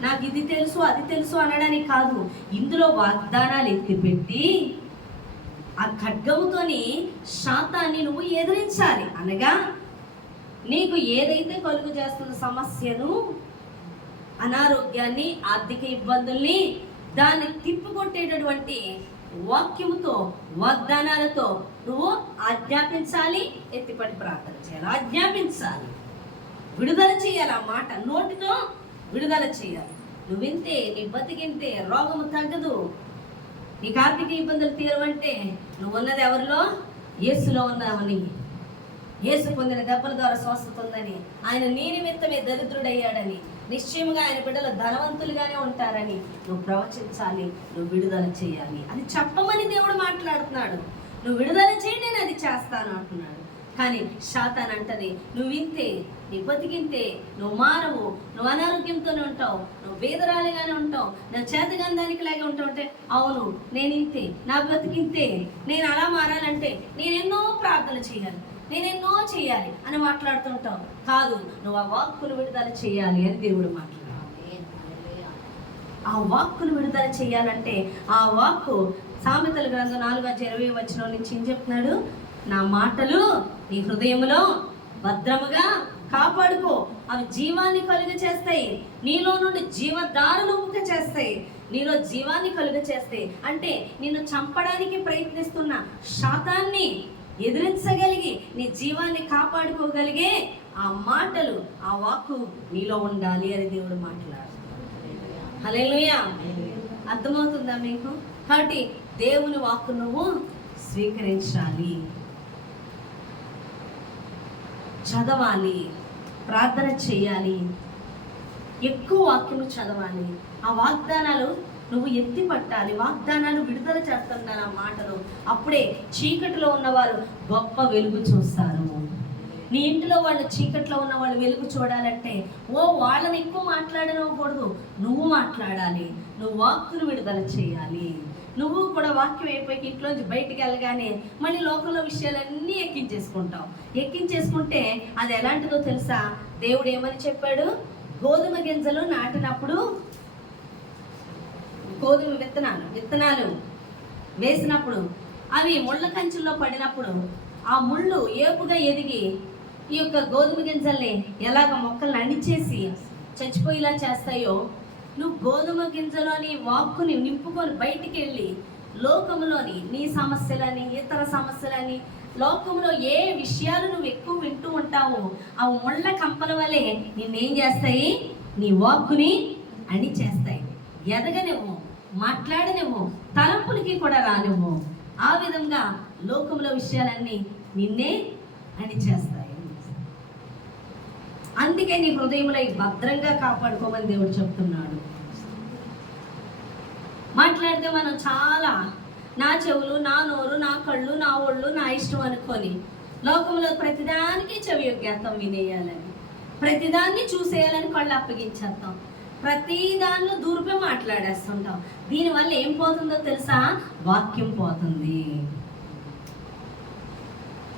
నాకు ఇది తెలుసు అది తెలుసు అనడానికి కాదు. ఇందులో వాగ్దానాలు ఎత్తిపెట్టి ఆ ఖడ్గముతోని శాతాన్ని నువ్వు ఎదిరించాలి. అనగా నీకు ఏదైతే కలుగు చేస్తున్న సమస్యను, అనారోగ్యాన్ని, ఆర్థిక ఇబ్బందుల్ని, దాన్ని తిప్పికొట్టేటటువంటి వాక్యముతో, వాగ్దానాలతో నువ్వు ఆజ్ఞాపించాలి, ఎత్తిపడి ప్రార్థన చేయాలి. ఆజ్ఞాపించాలి, విడుదల చేయాలి. ఆ మాట నోటితో విడుదల చేయాలి. నువ్వు వింటే నీ బతికింతే రోగము తగ్గదు, నీకు ఆర్థిక ఇబ్బందులు తీరవంటే నువ్వు ఉన్నది ఎవరిలో? యేసులో ఉన్నావని, యేసు పొందిన దెబ్బల ద్వారా స్వస్థత ఉందని, ఆయన నీ నిమిత్తమే దరిద్రుడయ్యాడని, నిశ్చయముగా ఆయన బిడ్డలు ధనవంతులుగానే ఉంటారని నువ్వు ప్రవచించాలి, నువ్వు విడుదల చేయాలి. అది చెప్పమని దేవుడు మాట్లాడుతున్నాడు. నువ్వు విడుదల చేయి, నేను అది చేస్తాను అంటున్నాడు. కానీ శాతాన్ అంటది, నువ్వు వింతే, నీ బతికింతే, నువ్వు మారవు, నువ్వు అనారోగ్యంతోనే ఉంటావు, నువ్వు బేదరాలుగానే ఉంటావు, నా చేతగంధానికి లాగా ఉంటావు అంటే, అవును నేను ఇంతే, నా బతికింతే, నేను అలా మారాలంటే నేను ఎన్నో ప్రార్థనలు చేయాలి, నేనెన్నో చేయాలి అని మాట్లాడుతుంటావు. కాదు, నువ్వు ఆ వాక్కును విడుదల చేయాలి అని దేవుడు మాట్లాడాడు. ఆ వాక్కును విడుదల చేయాలంటే ఆ వాక్కు సామెతల గ్రంథం 4:20 నుంచి ఏం చెప్తున్నాడు? నా మాటలు నీ హృదయములో భద్రముగా కాపాడుకో, అవి జీవాన్ని కలుగ చేస్తాయి, నీలో నుండి జీవధారలు ఉక్క చేస్తాయి, నీలో జీవాన్ని కలుగ చేస్తాయి. అంటే నిన్ను చంపడానికి ప్రయత్నిస్తున్న శాతాన్ని ఎదిరించగలిగి నీ జీవాన్ని కాపాడుకోగలిగే ఆ మాటలు, ఆ వాక్కు నీలో ఉండాలి అని దేవుడు మాట్లాడు. హల్లెలూయా. అర్థమవుతుందా మీకు? కాబట్టి దేవుని వాక్కు నువ్వు స్వీకరించాలి, చదవాలి, ప్రార్థన చేయాలి, ఎక్కువ వాక్యము చదవాలి. ఆ వాగ్దానాలు నువ్వు ఎత్తి పట్టాలి, వాగ్దానాలు విడుదల చేస్తుంటారు ఆ మాటలు. అప్పుడే చీకటిలో ఉన్నవారు గొప్ప వెలుగు చూస్తారు. నీ ఇంటిలో వాళ్ళు చీకట్లో ఉన్న వాళ్ళు వెలుగు చూడాలంటే వాళ్ళని ఎక్కువ మాట్లాడనకూడదు, నువ్వు మాట్లాడాలి, నువ్వు వాక్కును విడుదల చేయాలి. నువ్వు కూడా వాక్యం అయిపోయి ఇంట్లోంచి బయటికి వెళ్ళగానే మళ్ళీ లోకంలో విషయాలన్నీ ఎక్కించేసుకుంటే అది ఎలాంటిదో తెలుసా? దేవుడు ఏమని చెప్పాడు? గోధుమ గింజలు నాటినప్పుడు, గోధుమ విత్తనాలు వేసినప్పుడు అవి ముళ్ళ కంచుల్లో పడినప్పుడు ఆ ముళ్ళు ఏపుగా ఎదిగి ఈ యొక్క గోధుమ గింజల్ని ఎలాగ మొక్కల్ని అణిచేసి చచ్చిపోయేలా చేస్తాయో, నువ్వు గోధుమ గింజలోని వాక్కుని నింపుకొని బయటికి వెళ్ళి లోకములోని నీ సమస్యలని, ఇతర సమస్యలని, లోకంలో ఏ విషయాలు నువ్వు ఎక్కువ వింటూ ఉంటావో అవి ముళ్ళ కంపల వలె నిన్నేం చేస్తాయి? నీ వాక్కుని అణిచేస్తాయి. ఎదగనివ్వు, మాట్లాడనివ్వు, తలంపులకి కూడా రానివ్వు. ఆ విధంగా లోకంలో విషయాలన్నీ నిన్నే అణిచేస్తాయి. అందుకే నీ హృదయంలో భద్రంగా కాపాడుకోమని దేవుడు చెప్తున్నాడు. మాట్లాడితే మనం చాలా నా చెవులు, నా నోరు, నా కళ్ళు, నా ఒళ్ళు, నా ఇష్టం అనుకొని లోకంలో ప్రతిదానికి చెవి యొగ్గేస్తాం వినేయాలని, ప్రతిదాన్ని చూసేయాలని కళ్ళు అప్పగించేస్తాం, ప్రతి దానిలో దూరపై మాట్లాడేస్తుంటాం. దీనివల్ల ఏం పోతుందో తెలుసా? వాక్యం పోతుంది.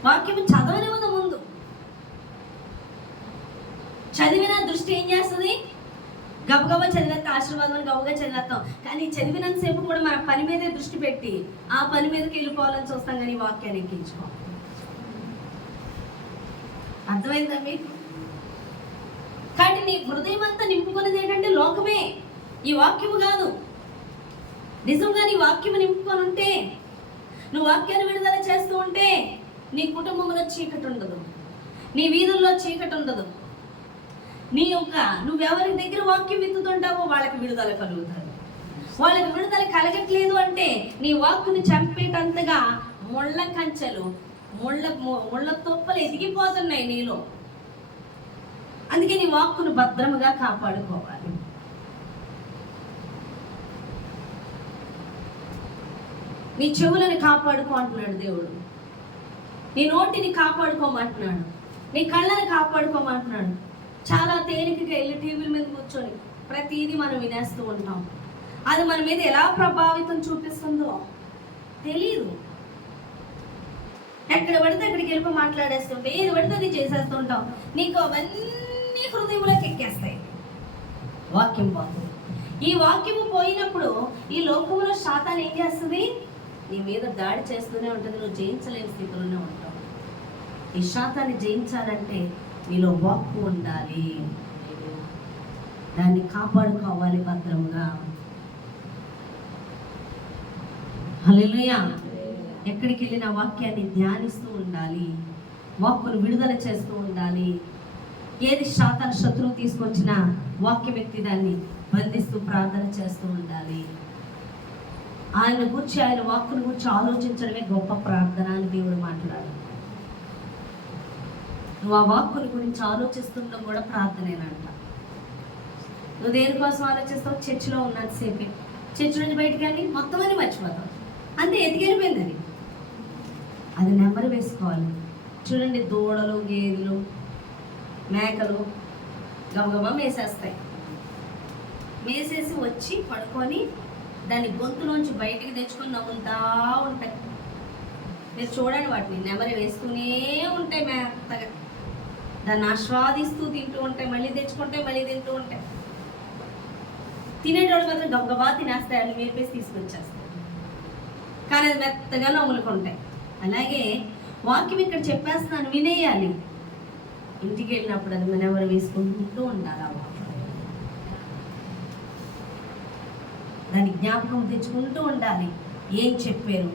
వాక్యం చదవనివ్వదు. ముందు చదివిన దృష్టి ఏం చేస్తుంది? గబగబా చదివేస్తాం, ఆశీర్వాదం అని గబగబా చదివేస్తాం. కానీ చదివినంతసేపు కూడా మన పని మీదే దృష్టి పెట్టి ఆ పని మీదకి వెళ్ళిపోవాలని చూస్తాం, కానీ వాక్యాన్ని ఎక్కించుకో. అర్థమైందా మీకు? కానీ నీ హృదయం అంతా నింపుకున్నది ఏంటంటే లోకమే, ఈ వాక్యము కాదు. నిజంగా నీ వాక్యము నింపుకొని ఉంటే, నువ్వు వాక్యాన్ని విడుదల చేస్తూ ఉంటే నీ కుటుంబంలో చీకటి ఉండదు, నీ వీధుల్లో చీకటి ఉండదు. నువ్వెవరి దగ్గర వాక్యం విత్తుతుంటావో వాళ్ళకి విడుదల కలుగుతుంది. వాళ్ళకి విడుదల కలగట్లేదు అంటే నీ వాక్కుని చంపేటంతగా ముళ్ళ కంచెలు, ముళ్ళ తొప్పలు ఎదిగిపోతున్నాయి నీలో. అందుకే నీ వాక్కును భద్రముగా కాపాడుకోవాలి. నీ చెవులను కాపాడుకో అంటున్నాడు దేవుడు. నీ నోటిని కాపాడుకోమంటున్నాడు, నీ కళ్ళని కాపాడుకోమంటున్నాడు. చాలా తేలికగా వెళ్ళి టీవీల మీద కూర్చొని ప్రతిదీ మనం వినేస్తూ ఉంటాం. అది మన మీద ఎలా ప్రభావితం చూపిస్తుందో తెలియదు. ఎక్కడ పడితే అక్కడికి వెళ్ళి మాట్లాడేస్తుంటే, ఏది పడితే అది చేసేస్తూ ఉంటాం. నీకు అవన్నీ హృదయంలోకి ఎక్కేస్తాయి. వాక్యం పోతుంది. ఈ వాక్యము పోయినప్పుడు ఈ లోకంలో సాతాను ఏం చేస్తుంది? నీ మీద దాడి చేస్తూనే ఉంటుంది. నువ్వు జయించలేని స్థితిలోనే ఉంటావు. ఈ సాతాన్ని జయించాలంటే నీలో వాక్కు ఉండాలి. దాన్ని కాపాడుకోవాలి భద్రంగా. హల్లెలూయా. ఎక్కడికి వెళ్ళిన వాక్యాన్ని ధ్యానిస్తూ ఉండాలి, వాక్కును విడుదల చేస్తూ ఉండాలి. ఏది సాతాను శత్రువు తీసుకొచ్చినా వాక్యం ఎత్తి దాన్ని బంధిస్తూ ప్రార్థన చేస్తూ ఉండాలి. ఆయన గురించి, ఆయన వాక్కును గురించి ఆలోచించడమే గొప్ప ప్రార్థన అని దేవుడు మాట్లాడాలి. నువ్వు ఆ వాక్కుని గురించి ఆలోచిస్తుండడం కూడా ప్రార్థనేనంట. నువ్వు దేనికోసం ఆలోచిస్తావు? చర్చిలో ఉన్నంతసేపే. చర్చి నుంచి బయటికి వెళ్ళి మొత్తం అని మర్చిపోతావు. అంతే, ఎదిగిపోయింది అది. అది నెంబర్ వేసుకోవాలి. చూడండి, దూడలు, గేదెలు, మేకలు గబగబా మేసేస్తాయి. మేసేసి వచ్చి పడుకొని దాని గొంతులోంచి బయటికి తెచ్చుకొని నవ్వులుతా ఉంటాయి. మీరు చూడండి, వాటిని నెమరు వేస్తూనే ఉంటాయి. మెత్తగా దాన్ని ఆస్వాదిస్తూ తింటూ ఉంటాయి. మళ్ళీ తెచ్చుకుంటే మళ్ళీ తింటూ ఉంటాయి. తినేటోళ్ళు మాత్రం గబగబా తినేస్తాయి, అన్ని మేపేసి తీసుకొచ్చేస్తాయి. కానీ అది మెత్తగా నవ్వులుకుంటాయి. అలాగే వాక్యం ఇక్కడ చెప్పేస్తున్నాను, వినేయాలి. ఇంటికి వెళ్ళినప్పుడు అది నెమరు వేసుకుంటూ ఉండాలి. ఆ వాక్యం దాన్ని జ్ఞాపకం తెచ్చుకుంటూ ఉండాలి. ఏం చెప్పారు,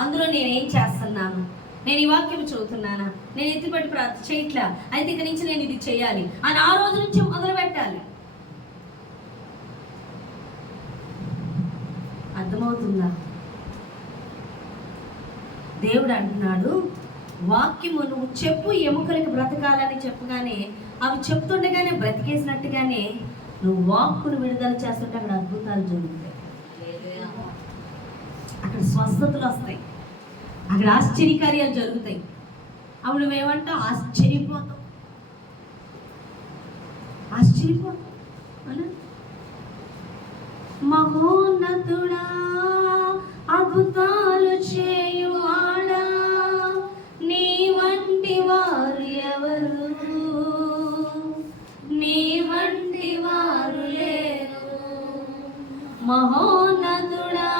అందులో నేనేం చేస్తున్నాను, నేను ఈ వాక్యం చదువుతున్నానా, నేను ఎత్తిపట్టి ప్రార్థన చేయట్లా, అయితే ఇక నుంచి నేను ఇది చేయాలి అని ఆ రోజు నుంచి మొదలు పెట్టాలి. అర్థమవుతుందా? దేవుడు అంటున్నాడు, వాక్యము నువ్వు చెప్పు, ఎముకలకు బ్రతకాలని చెప్పగానే అవి చెప్తుండగానే బ్రతికేసినట్టుగానే నువ్వు వాక్కును విడుదల చేస్తుంటే అక్కడ అద్భుతాలు జరుగుతాయి. అక్కడ స్వస్థతలు వస్తాయి, అక్కడ ఆశ్చర్యకార్యాలు జరుగుతాయి. అప్పుడు నువ్వేమంటావు? ఆశ్చర్యపోతావు. మహోన్నతుడా, అద్భుతాలు చేయువాడా, నీ వంటి వారు ఎవరు, నీ వంటి వారు లేరు. మహోన్నతుడా,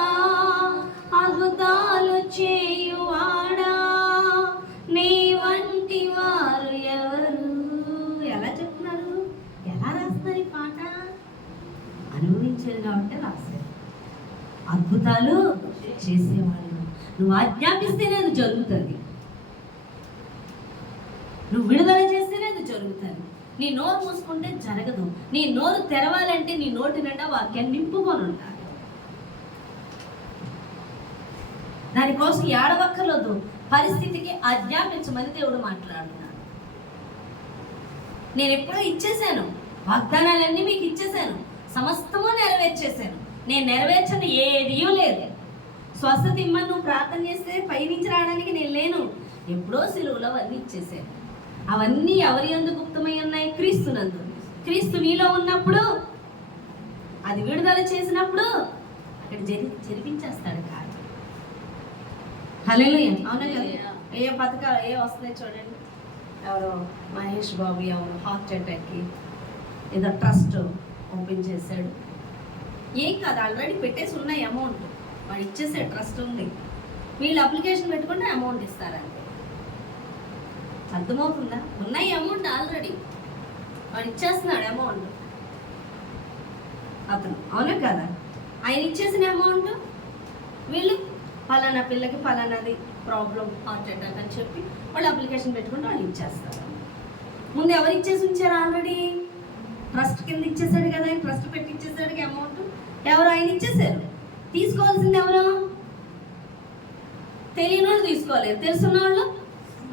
అద్భుతాలు చేయు అద్భుతాలు చేసేవాడు. నువ్వు ఆజ్ఞాపిస్తేనే అది జరుగుతుంది. నువ్వు విడుదల చేస్తేనే అది జరుగుతుంది. నీ నోరు మూసుకుంటే జరగదు. నీ నోరు తెరవాలంటే నీ నోటి నిండా వాక్యాన్ని నింపుకొని ఉండాలి. దానికోసం ఏడవక్కర్లేదు. పరిస్థితికి ఆజ్ఞాపించమని దేవుడు మాట్లాడుతున్నాడు. నేను ఎప్పుడో ఇచ్చేసాను, వాగ్దానాలన్నీ మీకు ఇచ్చేసాను, సమస్తము నెరవేర్చేసాను. నేను నెరవేర్చని ఏదీ లేదు. స్వస్థత ఇమ్మని నువ్వు ప్రార్థన చేస్తే పైనుంచి రావడానికి నేను లేను. ఎప్పుడో సిలువలో అవన్నీ ఇచ్చేసాను. అవన్నీ ఎవరి యందు గుప్తమై ఉన్నాయి? క్రీస్తునందు. క్రీస్తు నీలో ఉన్నప్పుడు, అది విడుదల చేసినప్పుడు అక్కడ జరిపించేస్తాడు కాదు. హల్లెలూయా. అవునా కదా? ఏ పథకాలు ఏ వస్తున్నాయి చూడండి. ఎవరో మహేష్ బాబు ఎవరు హార్ట్ అటాక్కి ఏదో ట్రస్ట్ ఓపెన్ చేశాడు. ఏం కాదు, ఆల్రెడీ పెట్టేసి ఉన్నాయి అమౌంట్. వాడు ఇచ్చేసాడు, ట్రస్ట్ ఉంది. వీళ్ళు అప్లికేషన్ పెట్టుకుంటే అమౌంట్ ఇస్తారంటే అర్థమవుతుందా? ఉన్నాయి అమౌంట్ ఆల్రెడీ, వాడు ఇచ్చేస్తున్నాడు అమౌంట్ అతను. అవునా కదా? ఆయన ఇచ్చేసిన అమౌంట్ వీళ్ళు పలానా పిల్లకి పలానాది ప్రాబ్లం హార్ట్ అటాక్ అని చెప్పి వాళ్ళు అప్లికేషన్ పెట్టుకుంటే వాళ్ళు ఇచ్చేస్తారు. ముందు ఎవరు ఇచ్చేసి ఉంచారు? ఆల్రెడీ ట్రస్ట్ కింద ఇచ్చేసాడు కదా, ట్రస్ట్ పెట్టి ఇచ్చేసాడు అమౌంట్. ఎవరు? ఆయన ఇచ్చేసారు. తీసుకోవాల్సింది ఎవరు? తెలియని వాళ్ళు తీసుకోలేదు, తెలుసున్న వాళ్ళు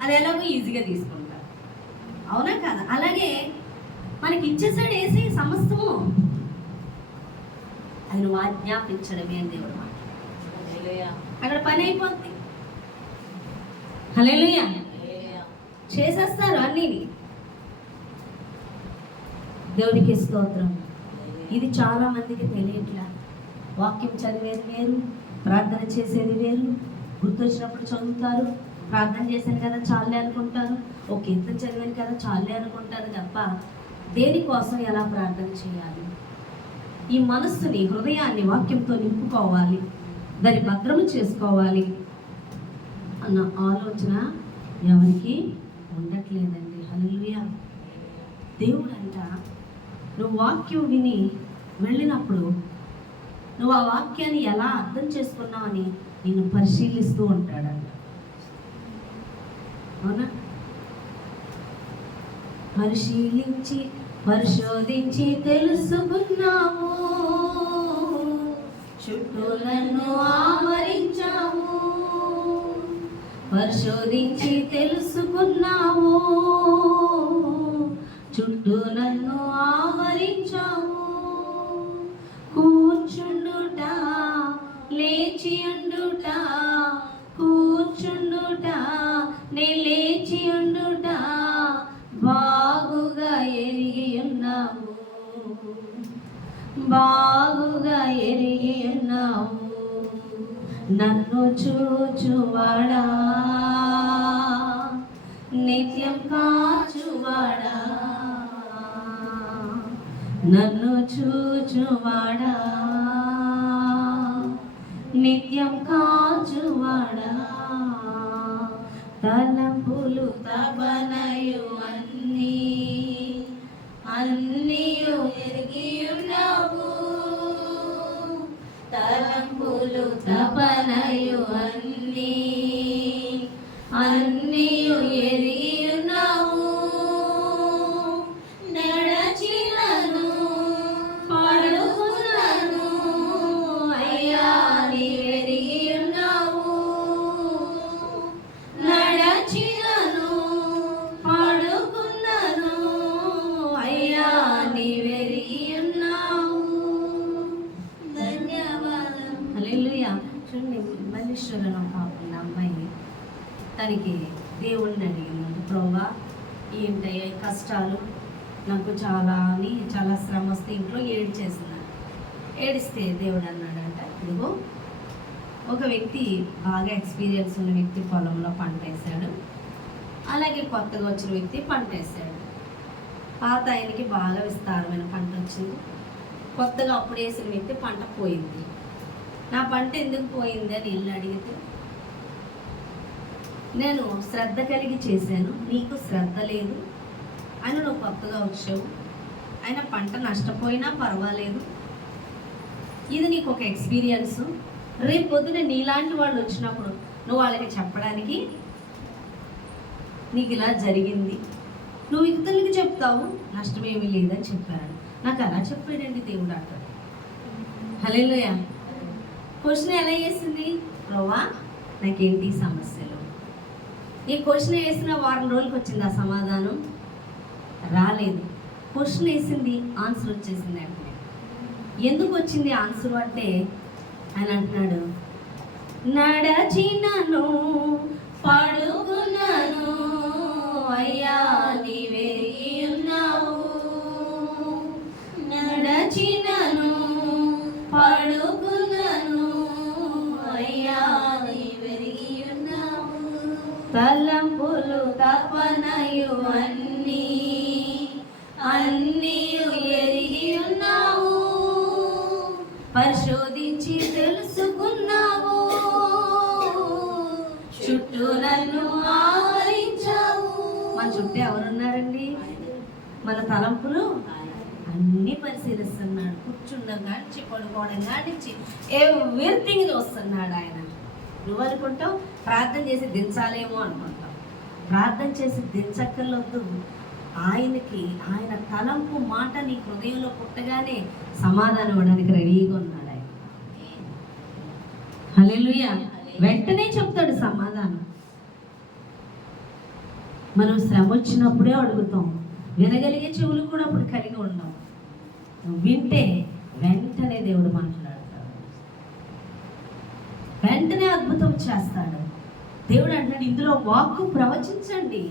అది ఎలాగో ఈజీగా తీసుకుంటారు. అవునా కదా? అలాగే మనకి ఇచ్చేసాడు వేసి సమస్తము, అది నువ్వు ఆజ్ఞాపించడమే అని దేవుడు మాట. అక్కడ పని అయిపోద్ది. హల్లెలూయా. చేసేస్తారు అన్నీ. దేవునికి స్తోత్రం. ఇది చాలా మందికి తెలియట్లా. వాక్యం చదివేది వేరు, ప్రార్థన చేసేది వేరు. గుర్తొచ్చినప్పుడు చదువుతారు, ప్రార్థన చేశాను కదా చాలే అనుకుంటారు, ఒక కీర్తన చదివాను కదా చాలే అనుకుంటారు తప్ప దేనికోసం ఎలా ప్రార్థన చేయాలి? ఈ మనస్సుని, హృదయాన్ని వాక్యంతో నింపుకోవాలి, దాన్ని భద్రము చేసుకోవాలి అన్న ఆలోచన ఎవరికి ఉండట్లేదండి. హల్లెలూయా. దేవుడు అంట, నువ్వు వాక్యం విని వెళ్ళినప్పుడు నువ్వు ఆ వాక్యాన్ని ఎలా అర్థం చేసుకున్నావని నిన్ను పరిశీలిస్తూ ఉంటాడంట. అవునా? పరిశీలించి పరిశోధించి తెలుసుకున్నావు, చుట్టూ నన్ను ఆవరించావు. పరిశోధించి తెలుసుకున్నావు, చుట్టూ నన్ను ఆవరించావు. కూర్చుండుట, లేచి ఉండుట, కూర్చుండుట, నే లేచి ఉండుట బాగుగా ఎరిగి ఉన్నావు, బాగుగా ఎరిగి ఉన్నావు. నన్ను చూచువాడా, నిత్యం కాచువాడా, నన్ను చూచువాడా, నిత్యం కాచువాడా. తలంపులు తపనయు అన్నీ అన్నీయు ఎరిగి ఉన్నావు, తలంపులు తపనయు అన్నీ అన్నీయు ఎరిగి ఉన్నావు. నడచినను పడుకున్నాను అయ్యా నీ ఎరిగి ఉన్నావు, నడచినను పడుకున్నాను అయ్యా నీ ఎరిగి ఉన్నావు. ధన్యవాదం. హల్లెలూయా. చూడండి, మల్లీశ్వరం పాపం అమ్మాయి తనకి దేవుణ్ణి అడిగింది, ప్రభువా ఏంటయ్యా ఈ కష్టాలు నాకు చాలా అని, చాలా శ్రమ వస్తే ఇంట్లో ఏడ్చేస్తున్నాను. ఏడిస్తే దేవుడు అన్నాడంట, ఇదిగో ఒక వ్యక్తి బాగా ఎక్స్పీరియన్స్ ఉన్న వ్యక్తి పొలంలో పంట వేసాడు, అలాగే కొత్తగా వచ్చిన వ్యక్తి పంట వేసాడు. పాత ఆయనకి బాగా విస్తారమైన పంట వచ్చింది, కొత్తగా అప్పుడు వేసిన వ్యక్తి పంట పోయింది. నా పంట ఎందుకు పోయింది అని ఇల్లు అడిగితే, నేను శ్రద్ధ కలిగి చేశాను, నీకు శ్రద్ధ లేదు అని నువ్వు కొత్తగా వచ్చావు, అయినా పంట నష్టపోయినా పర్వాలేదు, ఇది నీకు ఒక ఎక్స్పీరియన్స్, రేపు పొద్దున నీలాంటి వాళ్ళు వచ్చినప్పుడు నువ్వు వాళ్ళకి చెప్పడానికి నీకు ఇలా జరిగింది, నువ్వు ఇతరులకి చెప్తావు, నష్టమేమీ లేదని చెప్పాడు. నాకు అలా చెప్పాడండి దేవుడు అంటాడు. హల్లెలూయా. క్వశ్చన్ ఎలా వేసింది? ప్రభువా నాకేంటి సమస్యలు? ఈ క్వశ్చన్ వేసిన వారం రోజులకి వచ్చింది ఆ సమాధానం? రాలేదు. క్వశ్చన్ వేసింది, ఆన్సర్ వచ్చేసింది అంటే. ఎందుకు వచ్చింది ఆన్సర్ అంటే ఆయన అంటున్నాడు, నడచినను పడుకున్నాను అయ్యా నీవే ఉన్నావు, నడచినను పడుకున్నాను అయ్యా నీవే ఉన్నావు, తలంపులు తపనయు అన్నీ ఎరిగి ఉన్నావు, పరిశోధించి తెలుసుకున్నావు, చుట్టూ నన్ను ఆవరించావు. మన చుట్టూ ఎవరున్నారండి? మన తలంపులు అన్ని పరిశీలిస్తున్నాడు. కూర్చుండం కానించి పడుకోవడం కానించి ఎవ్రీథింగ్ చూస్తున్నాడు ఆయన. నువ్వు అనుకుంటావు ప్రార్థన చేసి దించాలేమో అనుకుంటావు. ప్రార్థన చేసి దించక్కర్లొద్దు. ఆయన తలంపు మాట నీ హృదయంలో పుట్టగానే సమాధానం ఇవ్వడానికి రెడీగా ఉన్నాడు ఆయన. హల్లెలూయా. వెంటనే చెప్తాడు సమాధానం. మనం శ్రమ వచ్చినప్పుడే అడుగుతాం, వినగలిగే చెవులు కూడా అప్పుడు కలిగి ఉన్నాం. వింటే వెంటనే దేవుడు మాట్లాడతాడు, వెంటనే అద్భుతం చేస్తాడు. దేవుడు అంటాడు, ఇందులో వాక్కు ప్రవచించండి,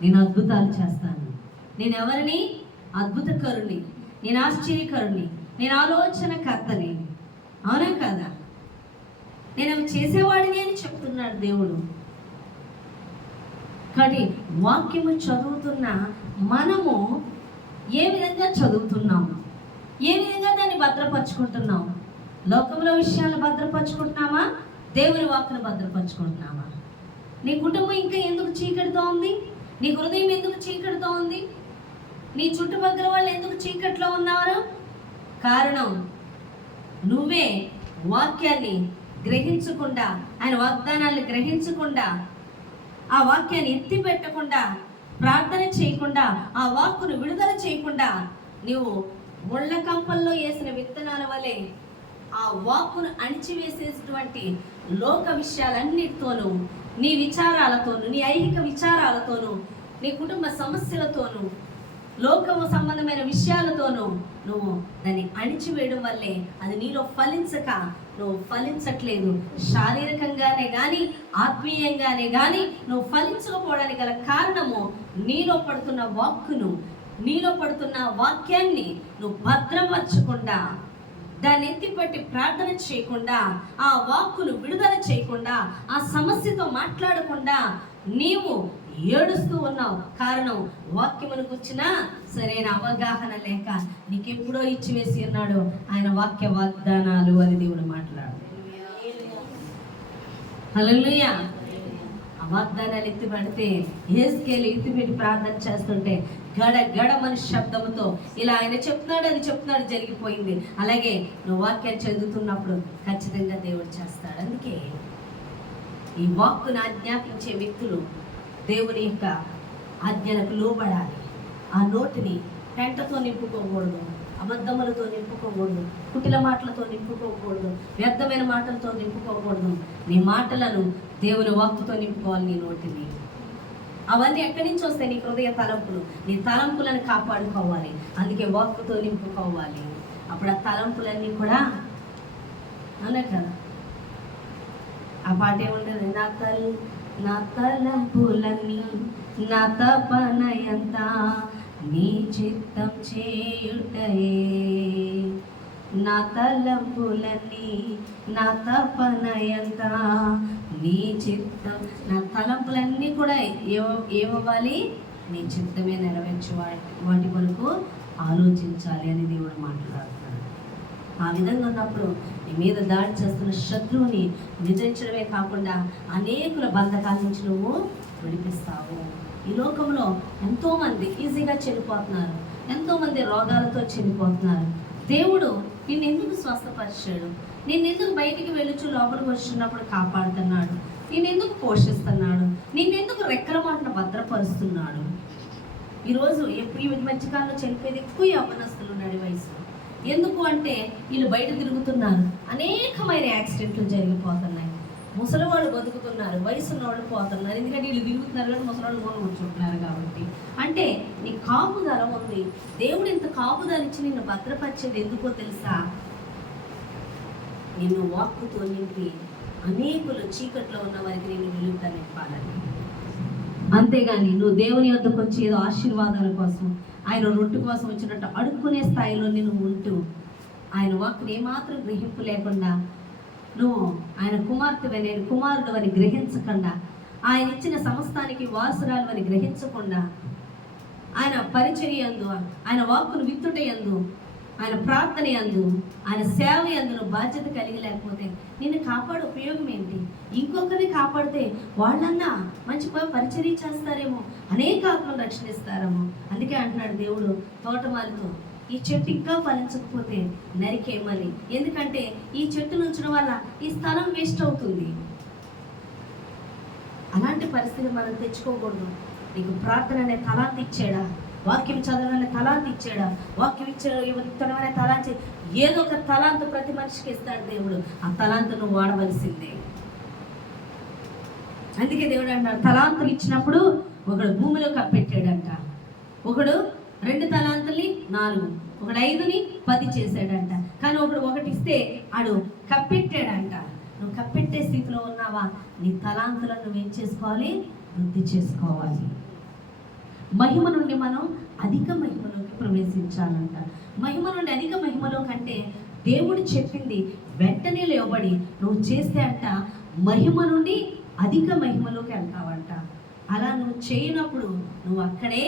నేను అద్భుతాలు చేస్తాను. నేను ఎవరిని? అద్భుతకరుని, నేను ఆశ్చర్యకరుని, నేను ఆలోచనకర్తని. అవునా కదా? నేను అవి చేసేవాడిని అని చెప్తున్నాడు దేవుడు. కానీ వాక్యము చదువుతున్న మనము ఏ విధంగా చదువుతున్నాము, ఏ విధంగా దాన్ని భద్రపరుచుకుంటున్నాము? లోకంలో విషయాలను భద్రపరుచుకుంటున్నామా? దేవుని వాక్కును భద్రపరుచుకుంటున్నామా? నీ కుటుంబం ఇంకా ఎందుకు చీకటితో ఉంది? నీ హృదయం ఎందుకు చీకటితో ఉంది? నీ చుట్టుపక్కల వాళ్ళు ఎందుకు చీకట్లో ఉన్నారు? కారణం నువ్వే వాక్యాన్ని గ్రహించకుండా, ఆయన వాగ్దానాన్ని గ్రహించకుండా, ఆ వాక్యాన్ని ఎత్తి పెట్టకుండా, ప్రార్థన చేయకుండా, ఆ వాక్కును విడుదల చేయకుండా, నీవు ముళ్ళ కంపల్లో వేసిన విత్తనాల వలె ఆ వాక్కును అణిచివేసేటువంటి లోక విషయాలన్నిటితోనూ, నీ విచారాలతోనూ, నీ ఐహిక విచారాలతోనూ, నీ కుటుంబ సమస్యలతోనూ, లోకము సంబంధమైన విషయాలతోనూ నువ్వు దాన్ని అణిచివేయడం వల్లే అది నీలో ఫలించక నువ్వు ఫలించట్లేదు. శారీరకంగానే కానీ ఆత్మీయంగానే కానీ నువ్వు ఫలించకపోవడానికి గల కారణము నీలో పడుతున్న వాక్కును, నీలో పడుతున్న వాక్యాన్ని నువ్వు భద్రపరచకుండా, దాన్ని ఎత్తిపెట్టి ప్రార్థన చేయకుండా, ఆ వాక్కును విడుదల చేయకుండా, ఆ సమస్యతో మాట్లాడకుండా నీవు ఏడుస్తూ ఉన్నావు. కారణం వాక్యమును కూర్చిన సరైన అవగాహన లేక నీకెప్పుడో ఇచ్చివేసి ఉన్నాడు ఆయన వాక్య వాగ్దానాలు అని దేవుడు మాట్లాడు. హల్లెలూయా. ఆ వాగ్దానాలు ఎత్తిపెడితే యేసుకేలు ఎత్తిపెట్టి ప్రార్థన చేస్తుంటే గడమని శబ్దముతో ఇలా ఆయన చెప్తున్నాడు, అది చెప్తున్నాడు, జరిగిపోయింది. అలాగే నువ్వు వాక్యాన్ని చదువుతున్నప్పుడు ఖచ్చితంగా దేవుడు చేస్తాడు. అందుకే ఈ వాక్కును ఆజ్ఞాపించే వ్యక్తులు దేవుని యొక్క ఆజ్ఞలకు లోబడాలి. ఆ నోటిని పెంటతో నింపుకోకూడదు, అబద్ధములతో నింపుకోకూడదు, కుటిల మాటలతో నింపుకోకూడదు, వ్యర్థమైన మాటలతో నింపుకోకూడదు. నీ మాటలను దేవుని వాక్కుతో నింపుకోవాలి. నీ నోటిని అవన్నీ ఎక్కడి నుంచి వస్తాయి? నీ హృదయ తలంపులు. నీ తలంపులను కాపాడుకోవాలి. అందుకే వాక్కుతో నింపుకోవాలి. అప్పుడు ఆ తలంపులన్నీ కూడా అనే కదా. ఆ పాట ఏముంటుంది? నా తలంపులన్నీ నా తపనయంతా నీ చిత్తం చేయుటయే, నా తలంపులన్నీ నా తపనయంతా నీ చిత్తం. నా తలంపులన్నీ కూడా ఏమవ్వాలి? నీ చిత్తమే నెరవేర్చి వాటి కొరకు ఆలోచించాలి అని దేవుడు మాట్లాడుతున్నాడు. ఆ విధంగా ఉన్నప్పుడు నీ మీద దాడి చేస్తున్న శత్రువుని విజయించడమే కాకుండా అనేకుల బంధకాల నుంచి నువ్వు విడిపిస్తావు. ఈ లోకంలో ఎంతోమంది ఈజీగా చనిపోతున్నారు, ఎంతోమంది రోగాలతో చనిపోతున్నారు. దేవుడు నిన్ను ఎందుకు స్వస్థపరిచాడు? నిన్నెందుకు బయటికి వెళ్ళొచ్చు లోపలికి వచ్చినప్పుడు కాపాడుతున్నాడు, నిన్నెందుకు పోషిస్తున్నాడు, నిన్నెందుకు రెక్కల మాటను భద్రపరుస్తున్నాడు. ఈరోజు ఈ మధ్యకాలంలో చనిపోయేది ఎక్కువ యవ్వనస్తులు ఉన్నాడు వయసు. ఎందుకు అంటే వీళ్ళు బయట తిరుగుతున్నారు, అనేకమైన యాక్సిడెంట్లు జరిగిపోతున్నాయి. ముసలివాళ్ళు బతుకుతున్నారు, వయసు ఉన్న వాళ్ళు పోతున్నారు. ఎందుకంటే వీళ్ళు తిరుగుతున్నారు కానీ ముసలివాళ్ళు కూడా కూర్చుంటున్నారు కాబట్టి. అంటే నీ కాపుదల ఉంది. దేవుడు ఇంత కాపుదల ఇచ్చి నిన్ను భద్రపరిచేది ఎందుకో తెలుసా? నిన్ను వాక్కుతో నింపి అనేకులు చీకట్లో ఉన్న వారికి నేను వెలుగుతా నింపాలని. అంతేగాని నువ్వు దేవుని యొద్దకు వచ్చి ఏదో ఆశీర్వాదాల కోసం, ఆయన రొట్టె కోసం వచ్చినట్టు అడుక్కునే స్థాయిలో నేను ఉంటూ ఆయన వాక్కుని ఏమాత్రం గ్రహింపు లేకుండా, నువ్వు ఆయన కుమార్తెవే నేను కుమారుడు అని గ్రహించకుండా, ఆయన ఇచ్చిన సమస్తానికి వారసురాలు అని గ్రహించకుండా, ఆయన పరిచర్య యందు, ఆయన వాక్కును విత్తుట యందు, ఆయన ప్రార్థన యందు, ఆయన సేవ యందు బాధ్యత కలిగి లేకపోతే నిన్ను కాపాడే ఉపయోగం ఏంటి? ఇంకొకరిని కాపాడితే వాళ్ళన్నా మంచి పరిచర్య చేస్తారేమో, అనేక ఆత్మలు రక్షణిస్తారేమో. అందుకే అంటున్నాడు దేవుడు తోటమాలితో, ఈ చెట్టు ఇంకా ఫలించకపోతే నరికేయమని. ఎందుకంటే ఈ చెట్టును ఉంచడం వల్ల ఈ స్థలం వేస్ట్ అవుతుంది. అలాంటి పరిస్థితి మనం తెచ్చుకోకూడదు. నీకు ప్రార్థన అనే తలాంతి ఇచ్చాడా, వాక్యం చదవాలనే తలాంతి ఇచ్చాడా, వాక్యం ఇచ్చడం అనే తలాంతి, ఏదో ఒక తలాంతు ప్రతి మనిషికి ఇస్తాడు దేవుడు. ఆ తలాంతు నువ్వు వాడవలసిందే. అందుకే దేవుడు అంటాడు, తలాంతులు ఇచ్చినప్పుడు ఒకడు భూమిలో కప్పెట్టాడంట, ఒకడు 2 తలాంతుల్ని 4, ఒకడు 5ని 10 చేశాడంట. కానీ ఒకడు 1 ఇస్తే ఆడు కప్పెట్టాడంట. నువ్వు కప్పెట్టే స్థితిలో ఉన్నావా? నీ తలాంతులను నువ్వేం చేసుకోవాలి? వృద్ధి చేసుకోవాలి. మహిమ నుండి మనం అధిక మహిమలోకి ప్రవేశించాలంట. మహిమ నుండి అధిక మహిమలో కంటే దేవుడు చెప్పింది వెంటనే లేవబడి నువ్వు చేస్తే అంట మహిమ నుండి అధిక మహిమలోకి వెళ్తావంట. అలా నువ్వు చేయనప్పుడు నువ్వు అక్కడే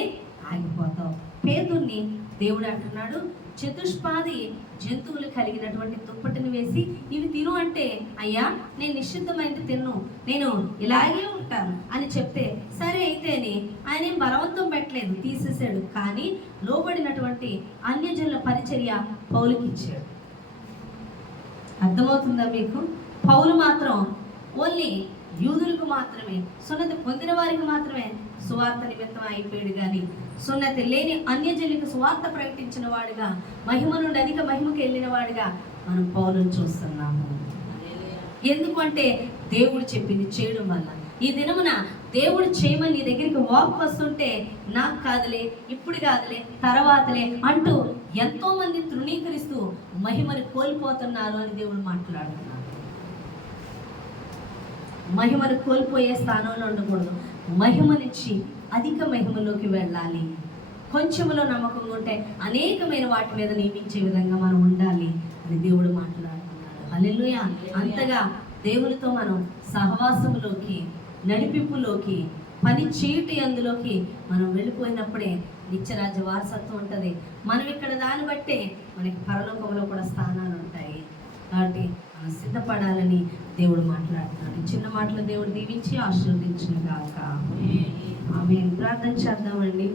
ఆగిపోతావు. పేతుర్ని దేవుడు అంటున్నాడు, చతుష్పాది జంతువులు కలిగినటువంటి దుప్పటిని వేసి ఇవి తిను అంటే, అయ్యా నేను నిశ్చితమైనది తిన్ను, నేను ఇలాగే ఉంటాను అని చెప్తే సరే అయితే అని ఆయన ఏం బలవంతం పెట్టలేదు, తీసేసాడు. కానీ లోబడినటువంటి అన్యజనుల పరిచర్య పౌలుకి ఇచ్చాడు. అర్థమవుతుందా మీకు? పౌలు మాత్రం ఓన్లీ యూదులకు మాత్రమే, సున్నతి పొందిన వారికి మాత్రమే సువార్త నిమిత్తం అయిపోయాడు. కానీ సున్నతి లేని అన్యజనులకు సువార్త ప్రకటించిన వాడుగా, మహిమ నుండి అధిక మహిమకి వెళ్ళిన వాడుగా మనం పౌలును చూస్తున్నాము. ఎందుకంటే దేవుడు చెప్పింది చేయడం వల్ల. ఈ దినమున దేవుడు చేయమని నీ దగ్గరికి వాక్ వస్తుంటే, నాకు కాదులే, ఇప్పుడు కాదులే, తర్వాతలే అంటూ ఎంతో మంది తృణీకరిస్తూ మహిమని కోల్పోతున్నారు అని దేవుడు మాట్లాడుతున్నారు. మహిమను కోల్పోయే స్థానంలో ఉండకూడదు. మహిమనిచ్చి అధిక మహిమలోకి వెళ్ళాలి. కొంచెంలో నమ్మకంగా ఉంటే అనేకమైన వాటి మీద నియమించే విధంగా మనం ఉండాలి అని దేవుడు మాట్లాడుతున్నాడు. హల్లెలూయా. అంతగా దేవునితో మనం సహవాసములోకి, నడిపింపులోకి, పని చేయుట అందులోకి మనం వెళ్ళిపోయినప్పుడే నిత్యరాజ్య వారసత్వం ఉంటుంది. మనం ఇక్కడ దాన్ని బట్టే మనకి పరలోకంలో కూడా స్థానాలు ఉంటాయి. కాబట్టి మనం సిద్ధపడాలని దేవుడు మాట్లాడుతున్నాడు. చిన్న మాటలు దేవుడు దీవించి ఆశీర్వదించును గాక. ఆమేన్. ప్రార్థన చేద్దామండి.